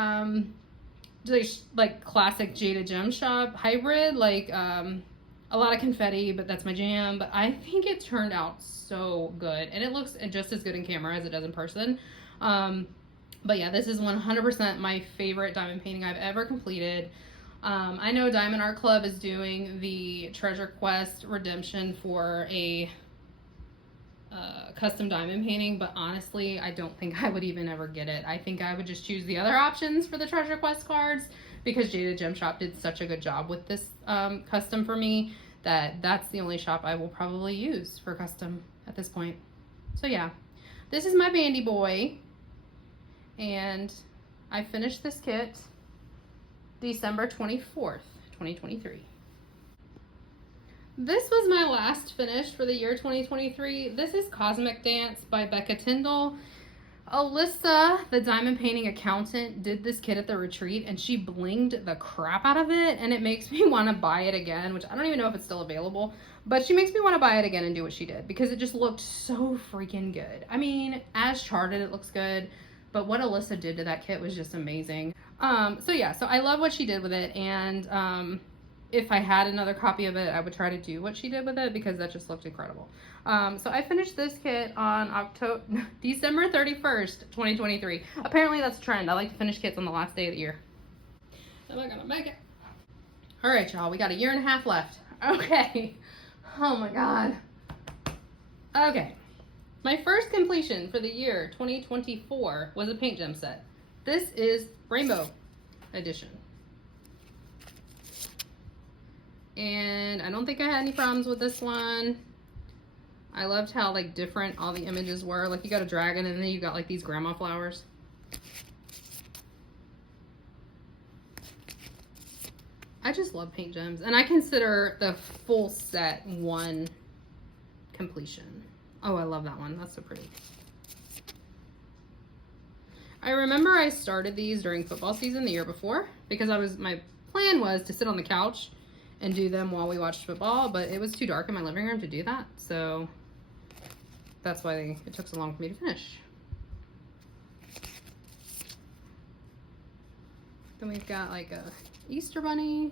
like classic Jada Gem Shop hybrid, like a lot of confetti, but that's my jam. But I think it turned out so good, and it looks just as good in camera as it does in person. But yeah, this is 100% my favorite diamond painting I've ever completed. I know Diamond Art Club is doing the Treasure Quest redemption for a custom diamond painting, but honestly, I don't think I would even ever get it. I think I would just choose the other options for the Treasure Quest cards, because Jada Gem Shop did such a good job with this custom for me that's the only shop I will probably use for custom at this point. So yeah, this is my Bandy Boy, and I finished this kit December 24th, 2023. This was my last finish for the year 2023. This is Cosmic Dance by Becca Tyndall. Alyssa, the diamond painting accountant, did this kit at the retreat, and she blinged the crap out of it, and it makes me want to buy it again, which I don't even know if it's still available, but she makes me want to buy it again and do what she did, because it just looked so freaking good. I mean, as charted, it looks good, but what Alyssa did to that kit was just amazing. So yeah, so I love what she did with it, and if I had another copy of it, I would try to do what she did with it, because that just looked incredible. So I finished this kit on December 31st, 2023. Apparently that's a trend. I like to finish kits on the last day of the year. Am I gonna make it? All right, y'all, we got a year and a half left. Okay. Oh my God. Okay. My first completion for the year 2024 was a paint gem set. This is Rainbow Edition. And I don't think I had any problems with this one. I loved how like different all the images were. Like you got a dragon, and then you got like these grandma flowers. I just love paint gems, and I consider the full set one completion. Oh, I love that one. That's so pretty. I remember I started these during football season the year before, because my plan was to sit on the couch and do them while we watched football, but it was too dark in my living room to do that, so that's why it took so long for me to finish. Then we've got like a Easter bunny,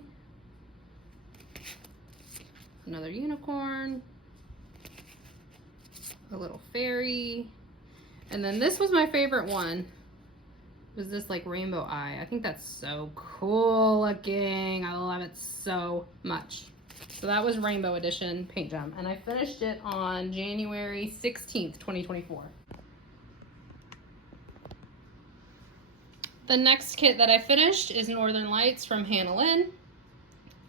another unicorn, a little fairy, and then this was my favorite one. Was this like rainbow eye? I think that's so cool looking. I love it so much. So that was Rainbow Edition paint gem, and I finished it on January 16th, 2024. The next kit that I finished is Northern Lights from Hannah Lynn.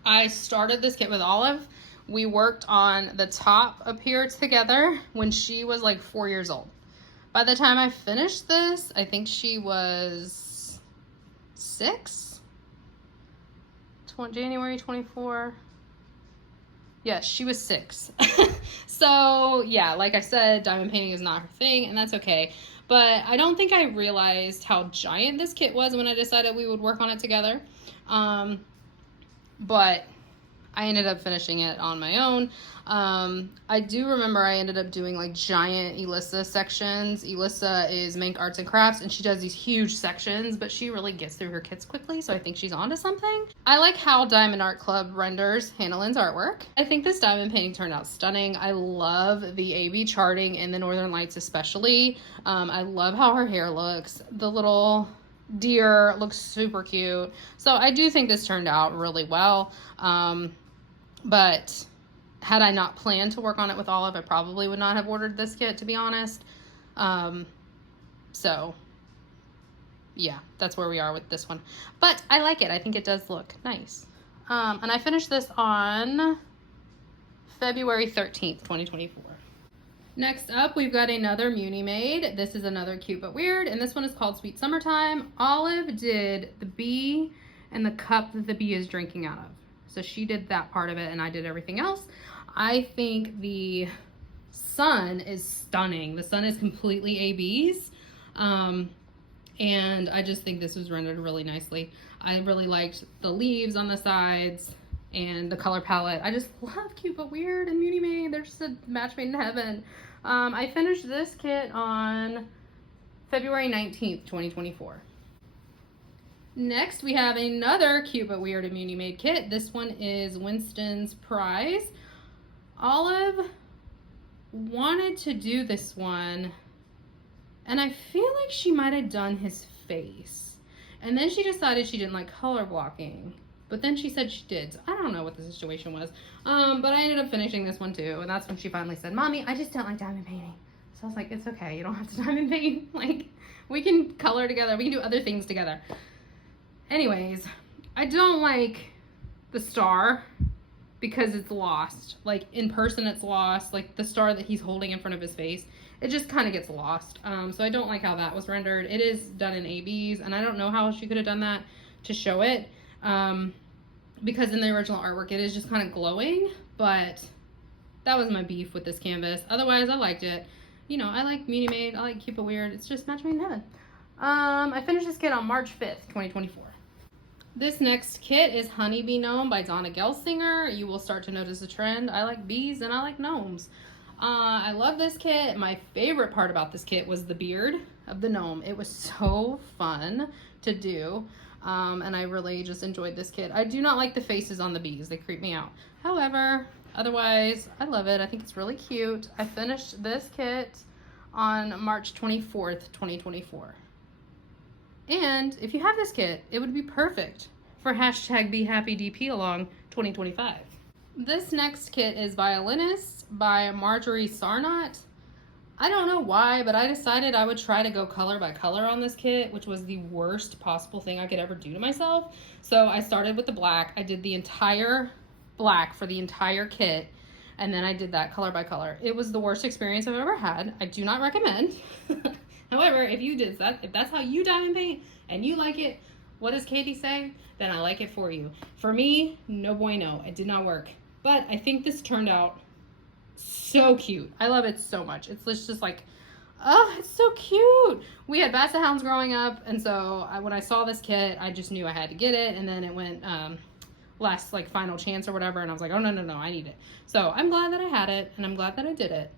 I started this kit with Olive. We worked on the top up here together when she was like 4 years old. By the time I finished this, I think she was 6? January 24. Yes, she was 6. So yeah, like I said, diamond painting is not her thing, and that's okay. But I don't think I realized how giant this kit was when I decided we would work on it together. But I ended up finishing it on my own. I do remember I ended up doing like giant Elissa sections. Elissa is Mank Arts and Crafts, and she does these huge sections, but she really gets through her kits quickly, so I think she's onto something. I like how Diamond Art Club renders Hannah Lynn's artwork. I think this diamond painting turned out stunning. I love the AB charting in the Northern Lights especially. I love how her hair looks. The little deer looks super cute. So I do think this turned out really well. But had I not planned to work on it with Olive, I probably would not have ordered this kit, to be honest. So yeah, that's where we are with this one. But I like it. I think it does look nice. And I finished this on February 13th, 2024. Next up, we've got another Muni Made. This is another Cute But Weird, and this one is called Sweet Summertime. Olive did the bee and the cup that the bee is drinking out of. So she did that part of it, and I did everything else. I think the sun is stunning. The sun is completely ABs. And I just think this was rendered really nicely. I really liked the leaves on the sides and the color palette. I just love Cute But Weird and Muni Made. They're just a match made in heaven. I finished this kit on February 19th, 2024. Next, we have another Cute But Weird and Muni Made kit. This one is Winston's Prize. Olive wanted to do this one, and I feel like she might have done his face. And then she decided she didn't like color blocking. But then she said she did. So I don't know what the situation was. But I ended up finishing this one too. And that's when she finally said, Mommy, I just don't like diamond painting. So I was like, it's okay. You don't have to diamond paint. Like, we can color together. We can do other things together. Anyways, I don't like the star because it's lost. Like, in person it's lost. Like, the star that he's holding in front of his face, it just kind of gets lost. So I don't like how that was rendered. It is done in ABs, and I don't know how she could have done that to show it. Because in the original artwork, it is just kind of glowing, but that was my beef with this canvas. Otherwise, I liked it. You know, I like Muni Made. I like Keep It Weird. It's just match made in heaven. I finished this kit on March 5th, 2024. This next kit is Honeybee Gnome by Donna Gelsinger. You will start to notice a trend. I like bees and I like gnomes. I love this kit. My favorite part about this kit was the beard of the gnome. It was so fun to do. And I really just enjoyed this kit. I do not like the faces on the bees. They creep me out. However, otherwise, I love it. I think it's really cute. I finished this kit on March 24th, 2024. And if you have this kit, it would be perfect for #BeHappyDP Along 2025. This next kit is Violinist by Marjorie Sarnott. I don't know why, but I decided I would try to go color by color on this kit, which was the worst possible thing I could ever do to myself. So I started with the black. I did the entire black for the entire kit, and then I did that color by color. It was the worst experience I've ever had. I do not recommend. However, if you did that, if that's how you diamond paint and you like it, what does Katie say? Then I like it for you. For me, no bueno. It did not work. But I think this turned out so cute. I love it so much. It's just like, oh, it's so cute. We had Basset Hounds growing up, and so when I saw this kit, I just knew I had to get it, and then it went last like final chance or whatever, and I was like, oh, no, I need it. So I'm glad that I had it, and I'm glad that I did it.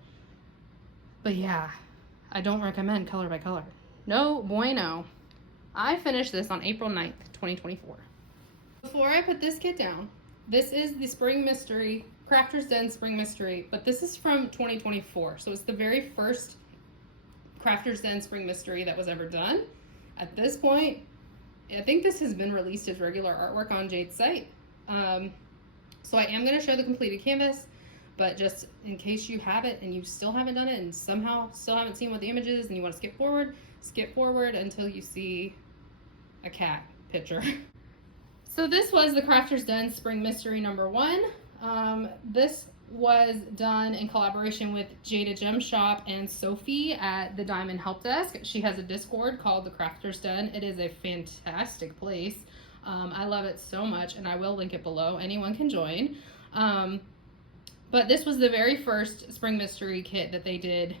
But yeah, I don't recommend color by color. No bueno. I finished this on April 9th, 2024. Before I put this kit down, this is the Spring Mystery, Crafter's Den Spring Mystery, but this is from 2024. So it's the very first Crafter's Den Spring Mystery that was ever done. At this point, I think this has been released as regular artwork on Jade's site. So I am going to show the completed canvas, but just in case you have it and you still haven't done it and somehow still haven't seen what the image is and you want to skip forward until you see a cat picture. So this was the Crafter's Den Spring Mystery #1. This was done in collaboration with Jada Gem Shop and Sophie at the Diamond Help Desk. She has a Discord called the Crafter's Den. It is a fantastic place. I love it so much, and I will link it below. Anyone can join. But this was the very first Spring Mystery kit that they did,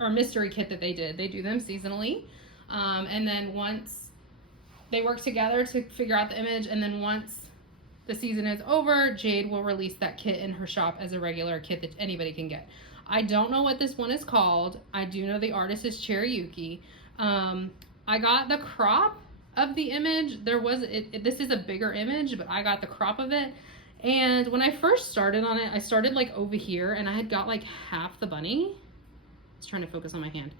or mystery kit that they did. They do them seasonally. And then once they work together to figure out the image, and then once the season is over, Jade will release that kit in her shop as a regular kit that anybody can get. I don't know what this one is called. I do know the artist is Cherryuki. I got the crop of the image. This is a bigger image, but I got the crop of it. And when I first started on it, I started like over here, and I had got like half the bunny. I was trying to focus on my hand.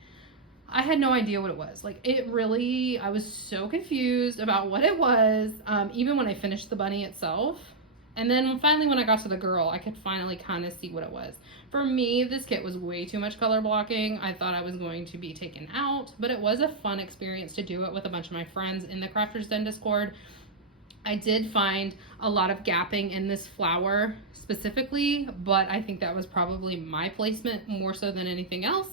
I had no idea what it was. Like, I was so confused about what it was. Even when I finished the bunny itself, And then finally when I got to the girl, I could finally kind of see what it was. For me, this kit was way too much color blocking. I thought I was going to be taken out, but it was a fun experience to do it with a bunch of my friends in the Crafters Den Discord. I did find a lot of gapping in this flower specifically, but I think that was probably my placement more so than anything else.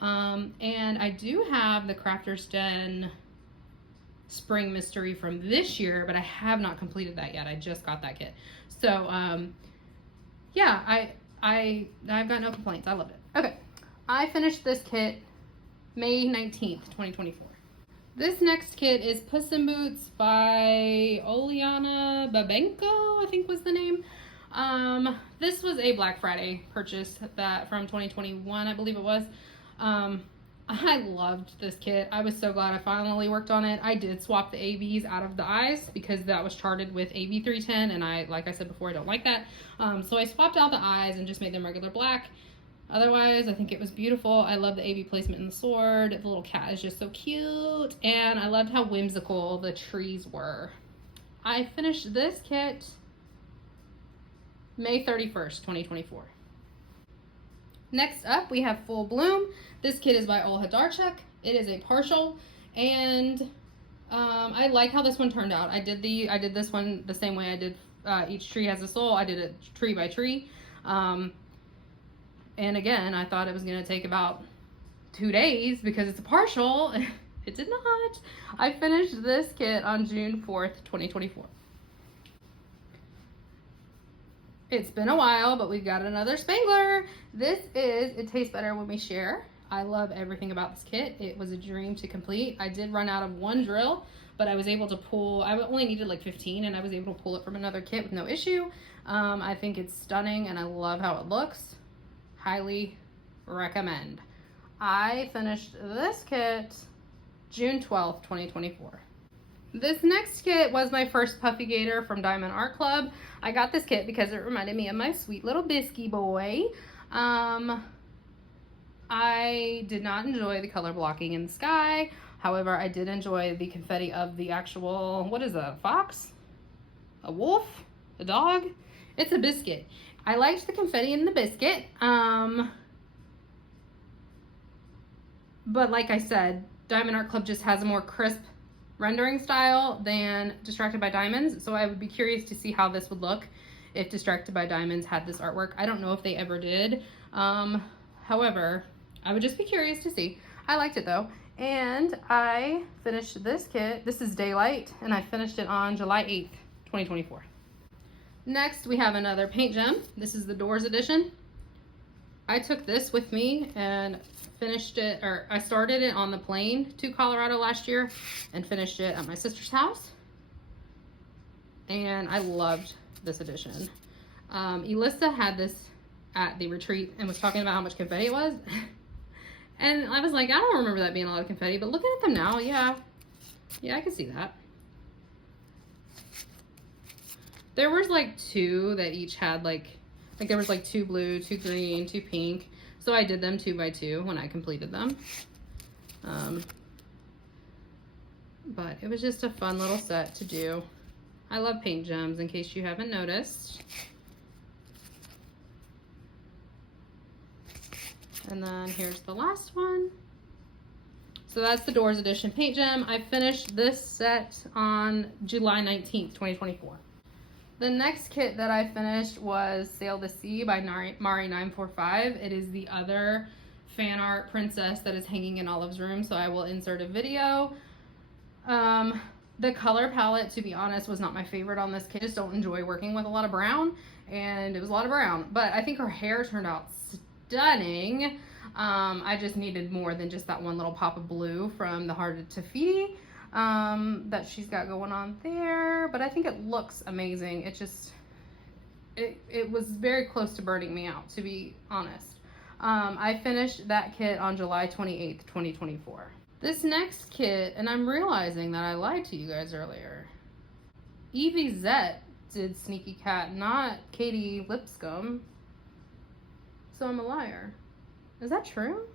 And I do have the Crafters Den Spring Mystery from this year, but I have not completed that yet. I just got that kit. So, yeah, I've got no complaints. I loved it. Okay, I finished this kit May 19th, 2024. This next kit is Puss in Boots by Oliana Babenko, I think was the name. This was a Black Friday purchase that from 2021, I believe it was. I loved this kit. I was so glad I finally worked on it. I did swap the ABs out of the eyes because that was charted with AB 310, and like I said before, I don't like that. So I swapped out the eyes and just made them regular black. Otherwise, I think it was beautiful. I love the AB placement in the sword. The little cat is just so cute. And I loved how whimsical the trees were. I finished this kit May 31st, 2024. Next up, we have Full Bloom. This kit is by Olha Darchuk. It is a partial, and I like how this one turned out. I did this one the same way I did Each Tree Has a Soul. I did it tree by tree. And again, I thought it was going to take about 2 days because it's a partial. It did not. I finished this kit on June 4th, 2024. It's been a while, but we've got another Spangler. This is It Tastes Better When We Share. I love everything about this kit. It was a dream to complete. I did run out of one drill, but I was able to pull, I only needed like 15, and I was able to pull it from another kit with no issue. I think it's stunning, and I love how it looks. Highly recommend. I finished this kit June 12th, 2024. This next kit was my first Puffy Gator from Diamond Art Club. I got this kit because it reminded me of my sweet little Bisky boy. I did not enjoy the color blocking in the sky. However, I did enjoy the confetti of the actual, what is a fox? A wolf? A dog? It's a biscuit. I liked the confetti in the biscuit. But like I said, Diamond Art Club just has a more crisp rendering style than Distracted by Diamonds. So I would be curious to see how this would look if Distracted by Diamonds had this artwork. I don't know if they ever did. However, I would just be curious to see. I liked it though. And I finished this kit. This is Daylight, and I finished it on July 8th, 2024. Next, we have another paint gem. This is the Doors edition. I took this with me and finished it, or I started it on the plane to Colorado last year and finished it at my sister's house. And I loved this edition. Elissa had this at the retreat and was talking about how much confetti it was. And I was like, I don't remember that being a lot of confetti, but looking at them now, yeah, I can see that. There was like two that each had like there was like 2 blue, 2 green, 2 pink. So I did them 2 by 2 when I completed them. But it was just a fun little set to do. I love paint gems, in case you haven't noticed. And then here's the last one. So that's the Doors edition paint gem. I finished this set on July 19th, 2024. The next kit that I finished was Sail the Sea by Mari945. It is the other fan art princess that is hanging in Olive's room, so I will insert a video. The color palette, to be honest, was not my favorite on this kit. I just don't enjoy working with a lot of brown, and it was a lot of brown. But I think her hair turned out stunning. I just needed more than just that one little pop of blue from the Heart of Tafiti. That she's got going on there, but I think it looks amazing. It just, it was very close to burning me out, to be honest. I finished that kit on July 28th, 2024. This next kit, and I'm realizing that I lied to you guys earlier. Evie Zett did Sneaky Cat, not Katie Lipscomb. So I'm a liar. Is that true?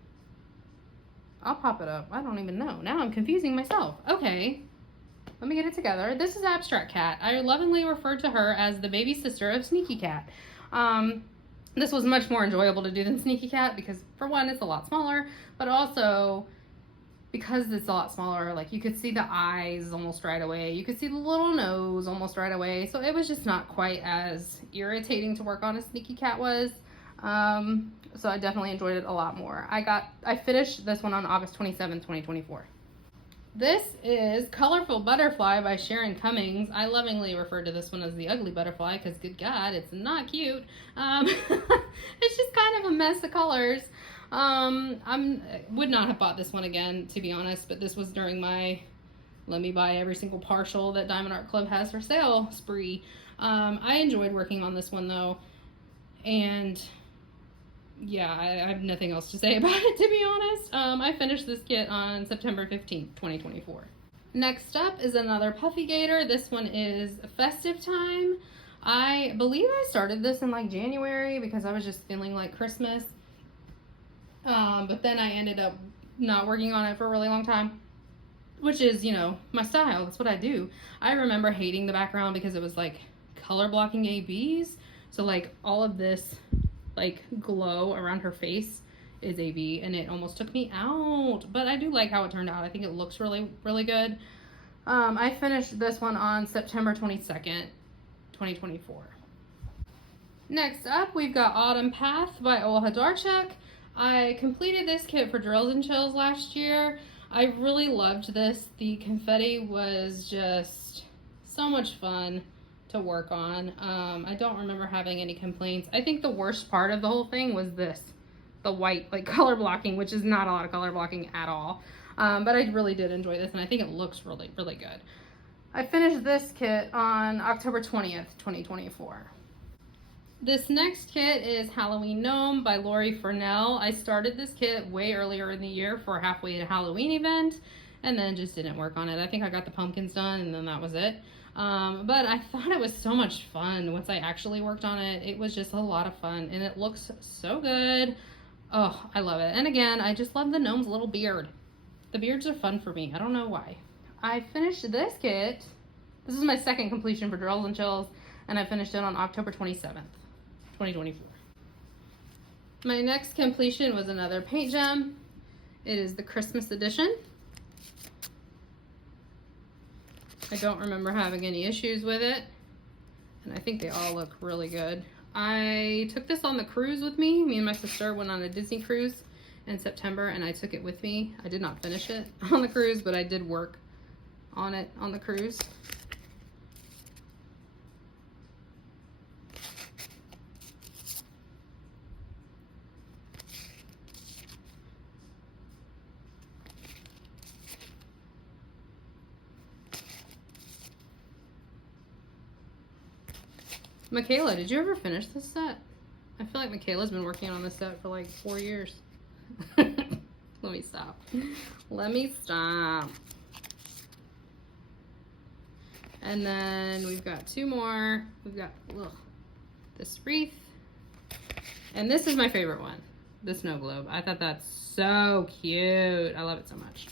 I'll pop it up. I don't even know. Now I'm confusing myself. Okay. let me get it together. This is Abstract Cat. I lovingly referred to her as the baby sister of Sneaky Cat. This was much more enjoyable to do than Sneaky Cat because, for one, it's a lot smaller, but also because it's a lot smaller, like you could see the eyes almost right away. You could see the little nose almost right away. So it was just not quite as irritating to work on as Sneaky Cat was. So I definitely enjoyed it a lot more. I finished this one on August 27th, 2024. This is Colorful Butterfly by Sharon Cummings. I lovingly refer to this one as the ugly butterfly because, good God, it's not cute. It's just kind of a mess of colors. I would not have bought this one again, to be honest, but this was during my let me buy every single partial that Diamond Art Club has for sale spree. I enjoyed working on this one, though, and yeah, I have nothing else to say about it, to be honest. I finished this kit on September 15th, 2024. Next up is another Puffy Gator. This one is Festive Time. I believe I started this in like January because I was just feeling like Christmas. But then I ended up not working on it for a really long time, which is, you know, my style. That's what I do. I remember hating the background because it was like color blocking ABs. So like all of this like glow around her face is AB, and it almost took me out, but I do like how it turned out. I think it looks really, really good. I finished this one on September 22nd, 2024. Next up, we've got Autumn Path by Olha Darchuk. I completed this kit for Drills and Chills last year. I really loved this. The confetti was just so much fun to work on. I don't remember having any complaints. I think the worst part of the whole thing was this, the white like color blocking, which is not a lot of color blocking at all. But I really did enjoy this, and I think it looks really, really good. I finished this kit on October 20th, 2024. This next kit is Halloween Gnome by Lori Furnell. I started this kit way earlier in the year for a halfway to Halloween event, and then just didn't work on it. I think I got the pumpkins done, and then that was it. But I thought it was so much fun once I actually worked on it. It was just a lot of fun, and it looks so good. Oh, I love it. And again, I just love the gnome's little beard. The beards are fun for me. I don't know why. I finished this kit. This is my second completion for Drills and Chills, and I finished it on October 27th, 2024. My next completion was another paint gem. It is the Christmas edition. I don't remember having any issues with it, and I think they all look really good. I took this on the cruise with me. Me and my sister went on a Disney cruise in September, and I took it with me. I did not finish it on the cruise, but I did work on it on the cruise. Michaela, did you ever finish this set? I feel like Michaela's been working on this set for like 4 years. Let me stop. Let me stop. And then we've got two more. We've got this wreath. And this is my favorite one, the snow globe. I thought that's so cute. I love it so much.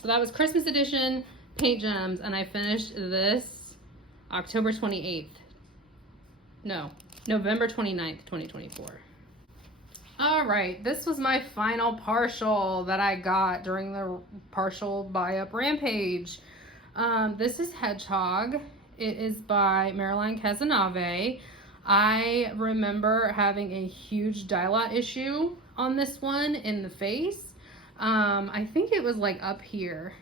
So that was Christmas edition paint gems, and I finished this October 28th. No, November 29th, 2024. All right, this was my final partial that I got during the partial buy-up rampage. This is Hedgehog. It is by Marilyn Casanave. I remember having a huge dye lot issue on this one in the face. I think it was like up here.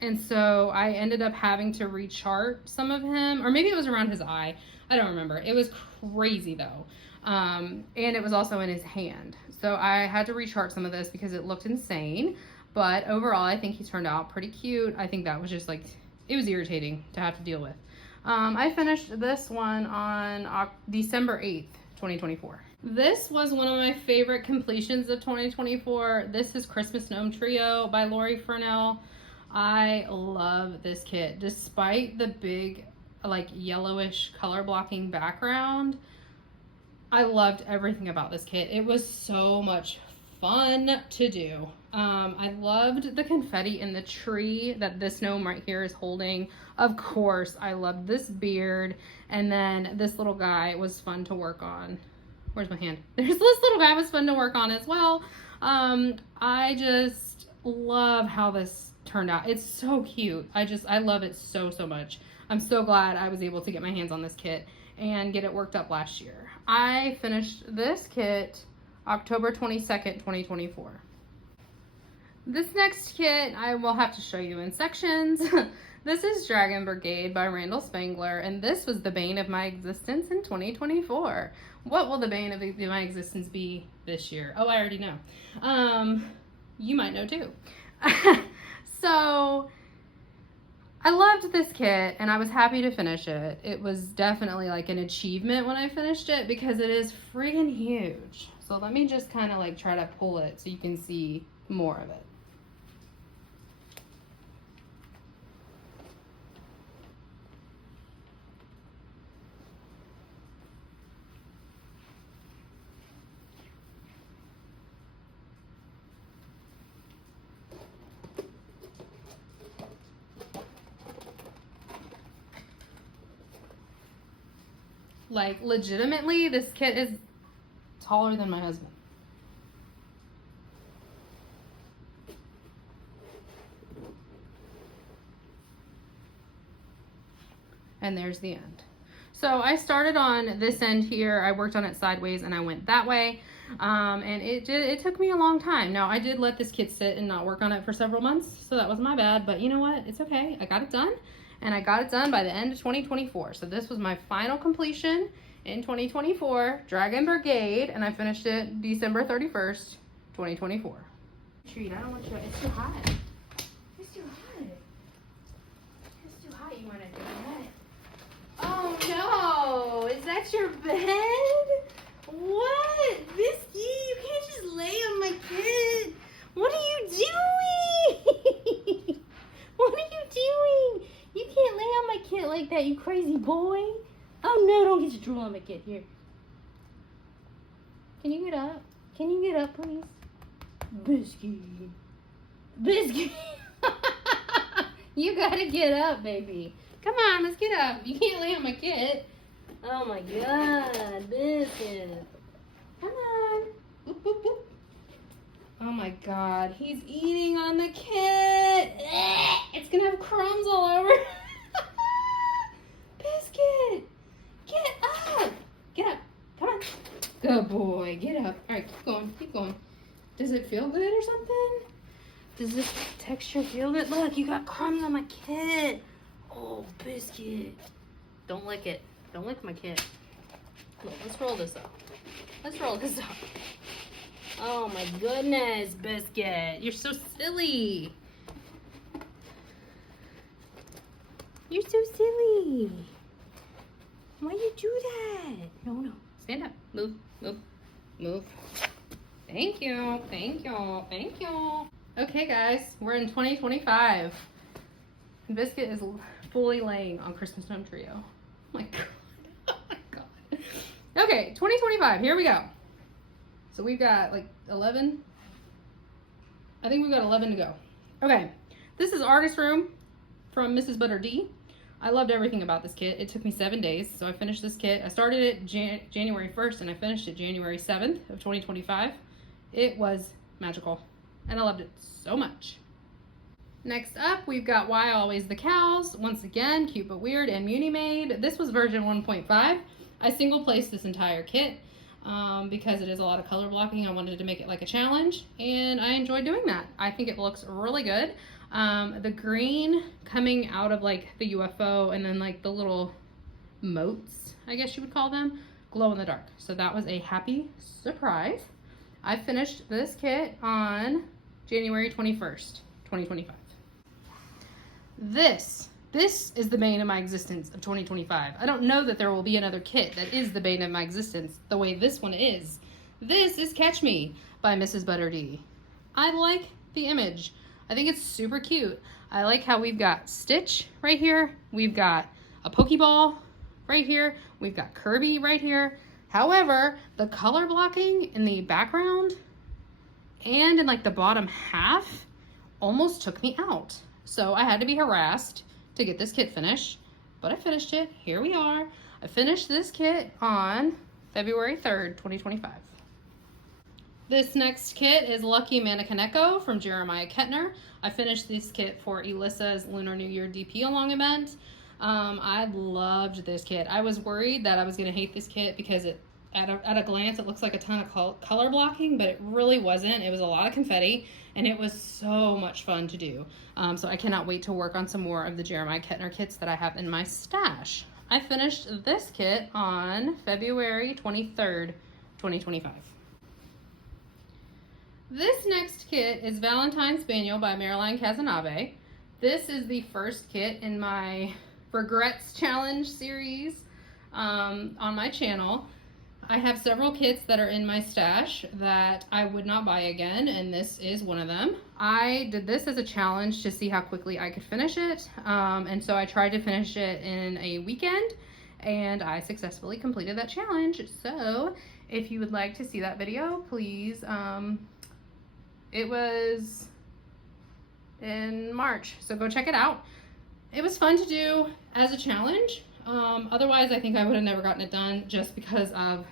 And so I ended up having to rechart some of him, or maybe it was around his eye. I don't remember. It was crazy though. And it was also in his hand. So I had to rechart some of this because it looked insane. But overall, I think he turned out pretty cute. I think that was just like, it was irritating to have to deal with. I finished this one on December 8th, 2024. This was one of my favorite completions of 2024. This is Christmas Gnome Trio by Lori Furnell. I love this kit. Despite the big like yellowish color blocking background, I loved everything about this kit. It was so much fun to do. I loved the confetti in the tree that this gnome right here is holding. Of course, I loved this beard. And then this little guy was fun to work on. Where's my hand? There's this little guy was fun to work on as well. I just love how this turned out. It's so cute. I love it so much. I'm so glad I was able to get my hands on this kit and get it worked up last year. I finished this kit October 22nd, 2024. This next kit I will have to show you in sections. This is Dragon Brigade by Randall Spangler, and this was the bane of my existence in 2024. What will the bane of my existence be this year? Oh, I already know. You might know too. So I loved this kit and I was happy to finish it. It was definitely like an achievement when I finished it because it is friggin' huge. So let me just kind of like try to pull it so you can see more of it. Like, legitimately, this kit is taller than my husband. And there's the end. So I started on this end here. I worked on it sideways and I went that way. And it took me a long time. Now, I did let this kit sit and not work on it for several months, so that was my bad. But you know what? It's okay. I got it done. And I got it done by the end of 2024. So this was my final completion in 2024, Dragon Brigade, and I finished it December 31st, 2024. Treat, I don't want you, it's too hot. It's too hot. It's too hot, you want to do that? Oh no, is that your bed? What? Bisky, you can't just lay on my kid. What are you doing? What are you doing? You can't lay on my kid like that, you crazy boy. Oh no, don't get your drool on my kid. Here. Can you get up? Can you get up, please? Bisky. Bisky. You gotta get up, baby. Come on, let's get up. You can't lay on my kid. Oh my god, Biscuit. Come on. Boop, boop, boop. Oh my god, he's eating on the kit. It's gonna have crumbs all over. Biscuit, get up. Get up. Come on. Good boy. Get up. All right, keep going. Keep going. Does it feel good or something? Does this texture feel good? Look, you got crumbs on my kit. Oh, Biscuit. Don't lick it. Don't lick my kit. Look, let's roll this up. Let's roll this up. Oh my goodness, Biscuit. You're so silly. You're so silly. Why you do that? No, no. Stand up. Move, move, move. Thank you. Thank you. Thank you. Okay, guys. We're in 2025. Biscuit is fully laying on Christmas Gnome Trio. Oh my god. Oh my god. Okay, 2025. Here we go. So we've got like 11. I think we've got 11 to go. Okay, this is Artist Room from Mrs. Butter D. I loved everything about this kit. It took me 7 days, so I finished this kit. I started it January 1st and I finished it January 7th of 2025. It was magical and I loved it so much. Next up, we've got Why Always the Cows. Once again, cute but weird and Muni made. This was version 1.5. I single placed this entire kit. Because it is a lot of color blocking. I wanted to make it like a challenge and I enjoyed doing that. I think it looks really good. The green coming out of like the UFO and then like the little motes, I guess you would call them, glow in the dark. So that was a happy surprise. I finished this kit on January 21st, 2025. This is the bane of my existence of 2025. I don't know that there will be another kit that is the bane of my existence the way this one is. This is Catch Me by Mrs. Butter D. I like the image. I think it's super cute. I like how we've got Stitch right here. We've got a Pokeball right here. We've got Kirby right here. However, the color blocking in the background and in like the bottom half almost took me out. So I had to be harassed to get this kit finished, but I finished it. Here we are. I finished this kit on February 3rd, 2025. This next kit is Lucky Mannequin Echo from Jeremiah Kettner. I finished this kit for Alyssa's Lunar New Year DP Along event. I loved this kit. I was worried that I was going to hate this kit because at a glance it looks like a ton of color blocking, but it really wasn't. It was a lot of confetti, and it was so much fun to do. So I cannot wait to work on some more of the Jeremiah Kettner kits that I have in my stash. I finished this kit on February 23rd, 2025. This next kit is Valentine Spaniel by Marilyn Casanave. This is the first kit in my Regrets Challenge series on my channel. I have several kits that are in my stash that I would not buy again, and this is one of them. I did this as a challenge to see how quickly I could finish it, and so I tried to finish it in a weekend, and I successfully completed that challenge. So if you would like to see that video, please, it was in March, so go check it out. It was fun to do as a challenge. Otherwise, I think I would have never gotten it done just because of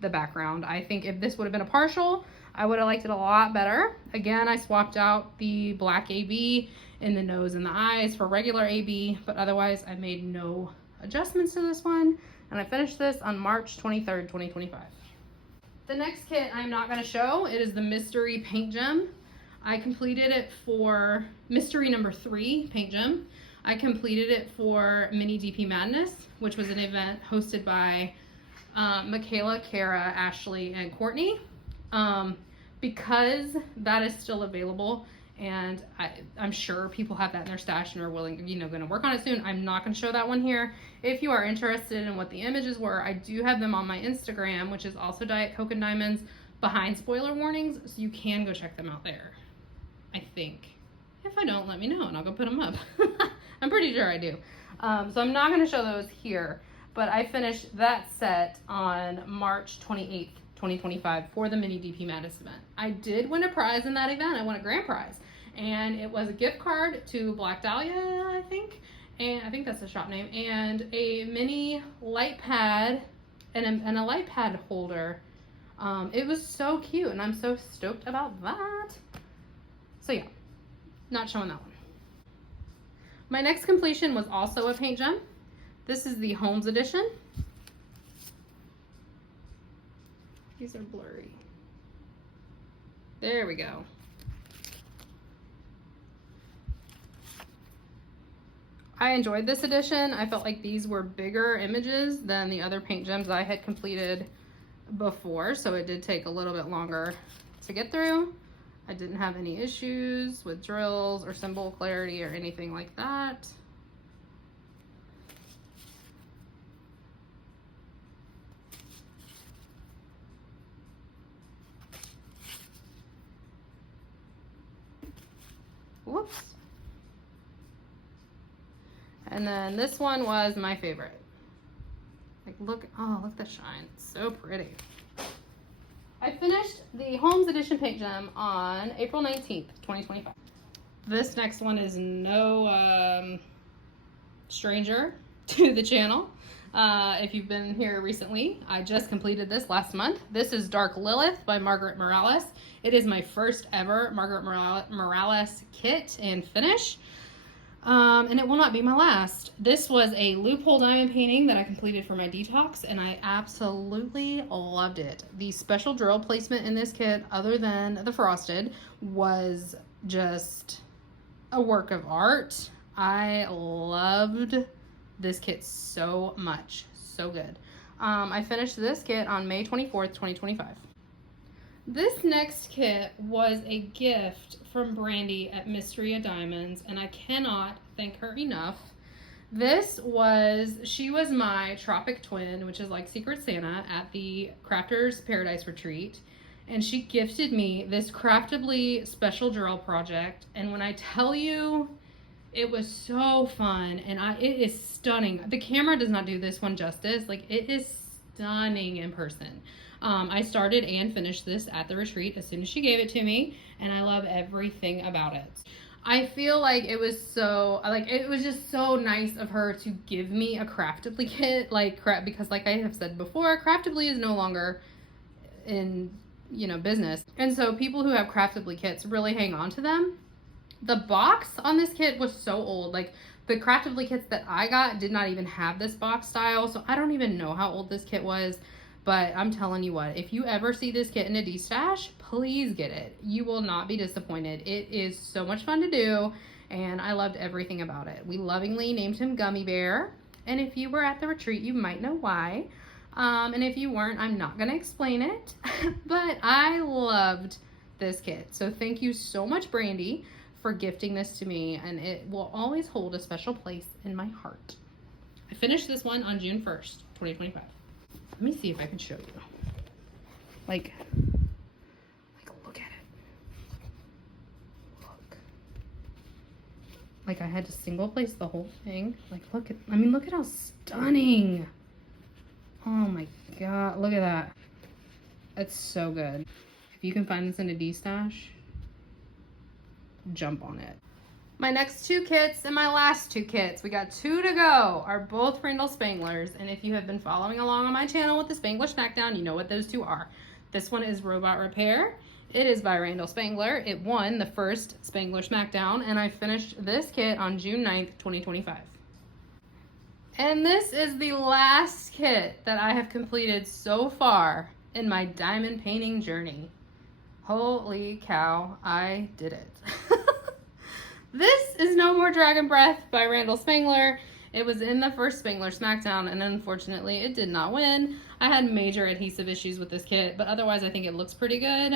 the background. I think if this would have been a partial, I would have liked it a lot better. Again, I swapped out the black AB in the nose and the eyes for regular AB, but otherwise I made no adjustments to this one, and I finished this on March 23rd, 2025. The next kit I'm not going to show. It is the Mystery Paint Gem. I completed it for Mystery number 3 Paint Gem. I completed it for Mini DP Madness, which was an event hosted by Michaela, Kara, Ashley, and Courtney. Because that is still available, and I'm sure people have that in their stash and are willing, going to work on it soon. I'm not going to show that one here. If you are interested in what the images were, I do have them on my Instagram, which is also dietcoke.and.diamonds, behind spoiler warnings, so you can go check them out there, I think. If I don't, let me know and I'll go put them up. I'm pretty sure I do. So I'm not going to show those here, but I finished that set on March 28th, 2025 for the Mini DP Madness event. I did win a prize in that event. I won a grand prize, and it was a gift card to Black Dahlia, I think, and I think that's the shop name, and a mini light pad and a light pad holder. It was so cute, and I'm so stoked about that. So yeah, not showing that one. My next completion was also a paint gem. This is the Holmes edition. These are blurry. There we go. I enjoyed this edition. I felt like these were bigger images than the other paint gems I had completed before, so it did take a little bit longer to get through. I didn't have any issues with drills or symbol clarity or anything like that. Whoops. And then this one was my favorite. Like, look, oh, look at the shine. It's so pretty. I finished the Holmes Edition Paint Gem on April 19th, 2025. This next one is no stranger to the channel. If you've been here recently, I just completed this last month. This is Dark Lilith by Margaret Morales. It is my first ever Margaret Morales kit and finish. And it will not be my last. This was a loophole diamond painting that I completed for my detox, and I absolutely loved it. The special drill placement in this kit, other than the frosted, was just a work of art. I loved this kit so much. So good. I finished this kit on May 24th, 2025. This next kit was a gift from Brandy at Mystery of Diamonds, and I cannot thank her enough. She was my Tropic Twin, which is like Secret Santa, at the Crafters Paradise Retreat, and she gifted me this Craftibly special drill project, and when I tell you, it was so fun, and it is stunning. The camera does not do this one justice. Like, it is stunning in person. I started and finished this at the retreat as soon as she gave it to me, and I love everything about it. I feel like it was just so nice of her to give me a Craftibly kit, because like I have said before, Craftibly is no longer in, business. And so people who have Craftibly kits really hang on to them. The box on this kit was so old. Like, the Craftibly kits that I got did not even have this box style, so I don't even know how old this kit was. But I'm telling you what, if you ever see this kit in a D-stash, please get it. You will not be disappointed. It is so much fun to do, and I loved everything about it. We lovingly named him Gummy Bear, and if you were at the retreat, you might know why. And if you weren't, I'm not going to explain it, but I loved this kit. So thank you so much, Brandy, for gifting this to me, and it will always hold a special place in my heart. I finished this one on June 1st, 2025. Let me see if I can show you. Like look at it. Look. Like, I had to single place the whole thing. Like, look at how stunning. Oh my God, look at that. That's so good. If you can find this in a D-stash, jump on it. My next 2 kits and my last 2 kits, we got 2 to go, are both Randall Spanglers. And if you have been following along on my channel with the Spangler Snackdown, you know what those 2 are. This one is Robot Repair. It is by Randall Spangler. It won the first Spangler Smackdown, and I finished this kit on June 9th, 2025. And this is the last kit that I have completed so far in my diamond painting journey. Holy cow, I did it. This is No More Dragon Breath by Randall Spangler. It was in the first Spangler Smackdown, and unfortunately it did not win. I had major adhesive issues with this kit, but otherwise I think it looks pretty good.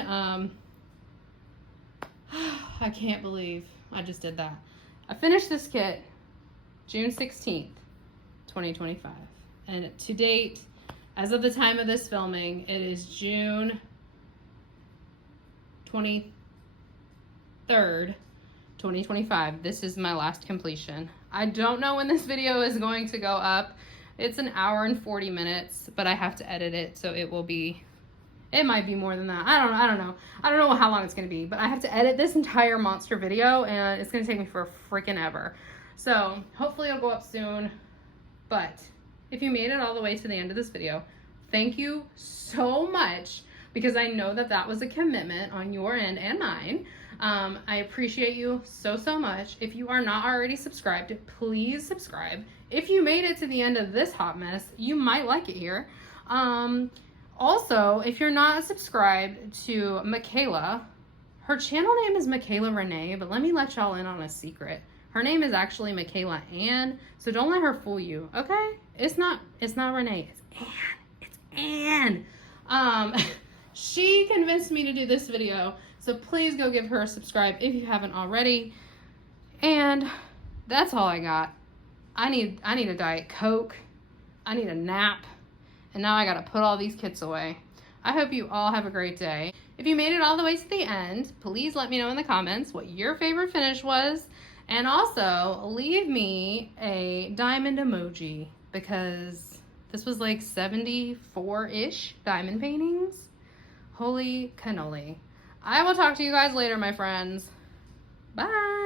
I can't believe I just did that. I finished this kit June 16th, 2025. And to date, as of the time of this filming, it is June 23rd, 2025. This is my last completion. I don't know when this video is going to go up. It's an hour and 40 minutes, but I have to edit it, so it might be more than that. I don't know. I don't know how long it's going to be, but I have to edit this entire monster video, and it's going to take me for freaking ever. So hopefully it'll go up soon. But if you made it all the way to the end of this video, thank you so much, because I know that that was a commitment on your end and mine. I appreciate you so much. If you are not already subscribed, please subscribe. If you made it to the end of this hot mess, you might like it here. Also, if you're not subscribed to Michaela, her channel name is Michaela Renee, but let me let y'all in on a secret. Her name is actually Michaela Ann, so don't let her fool you, okay? It's not Renee, it's Ann. It's Ann. She convinced me to do this video, so please go give her a subscribe if you haven't already. And that's all I got. I need a Diet Coke. I need a nap. And now I gotta put all these kits away. I hope you all have a great day. If you made it all the way to the end, please let me know in the comments what your favorite finish was. And also, leave me a diamond emoji, because this was like 74-ish diamond paintings. Holy cannoli. I will talk to you guys later, my friends. Bye.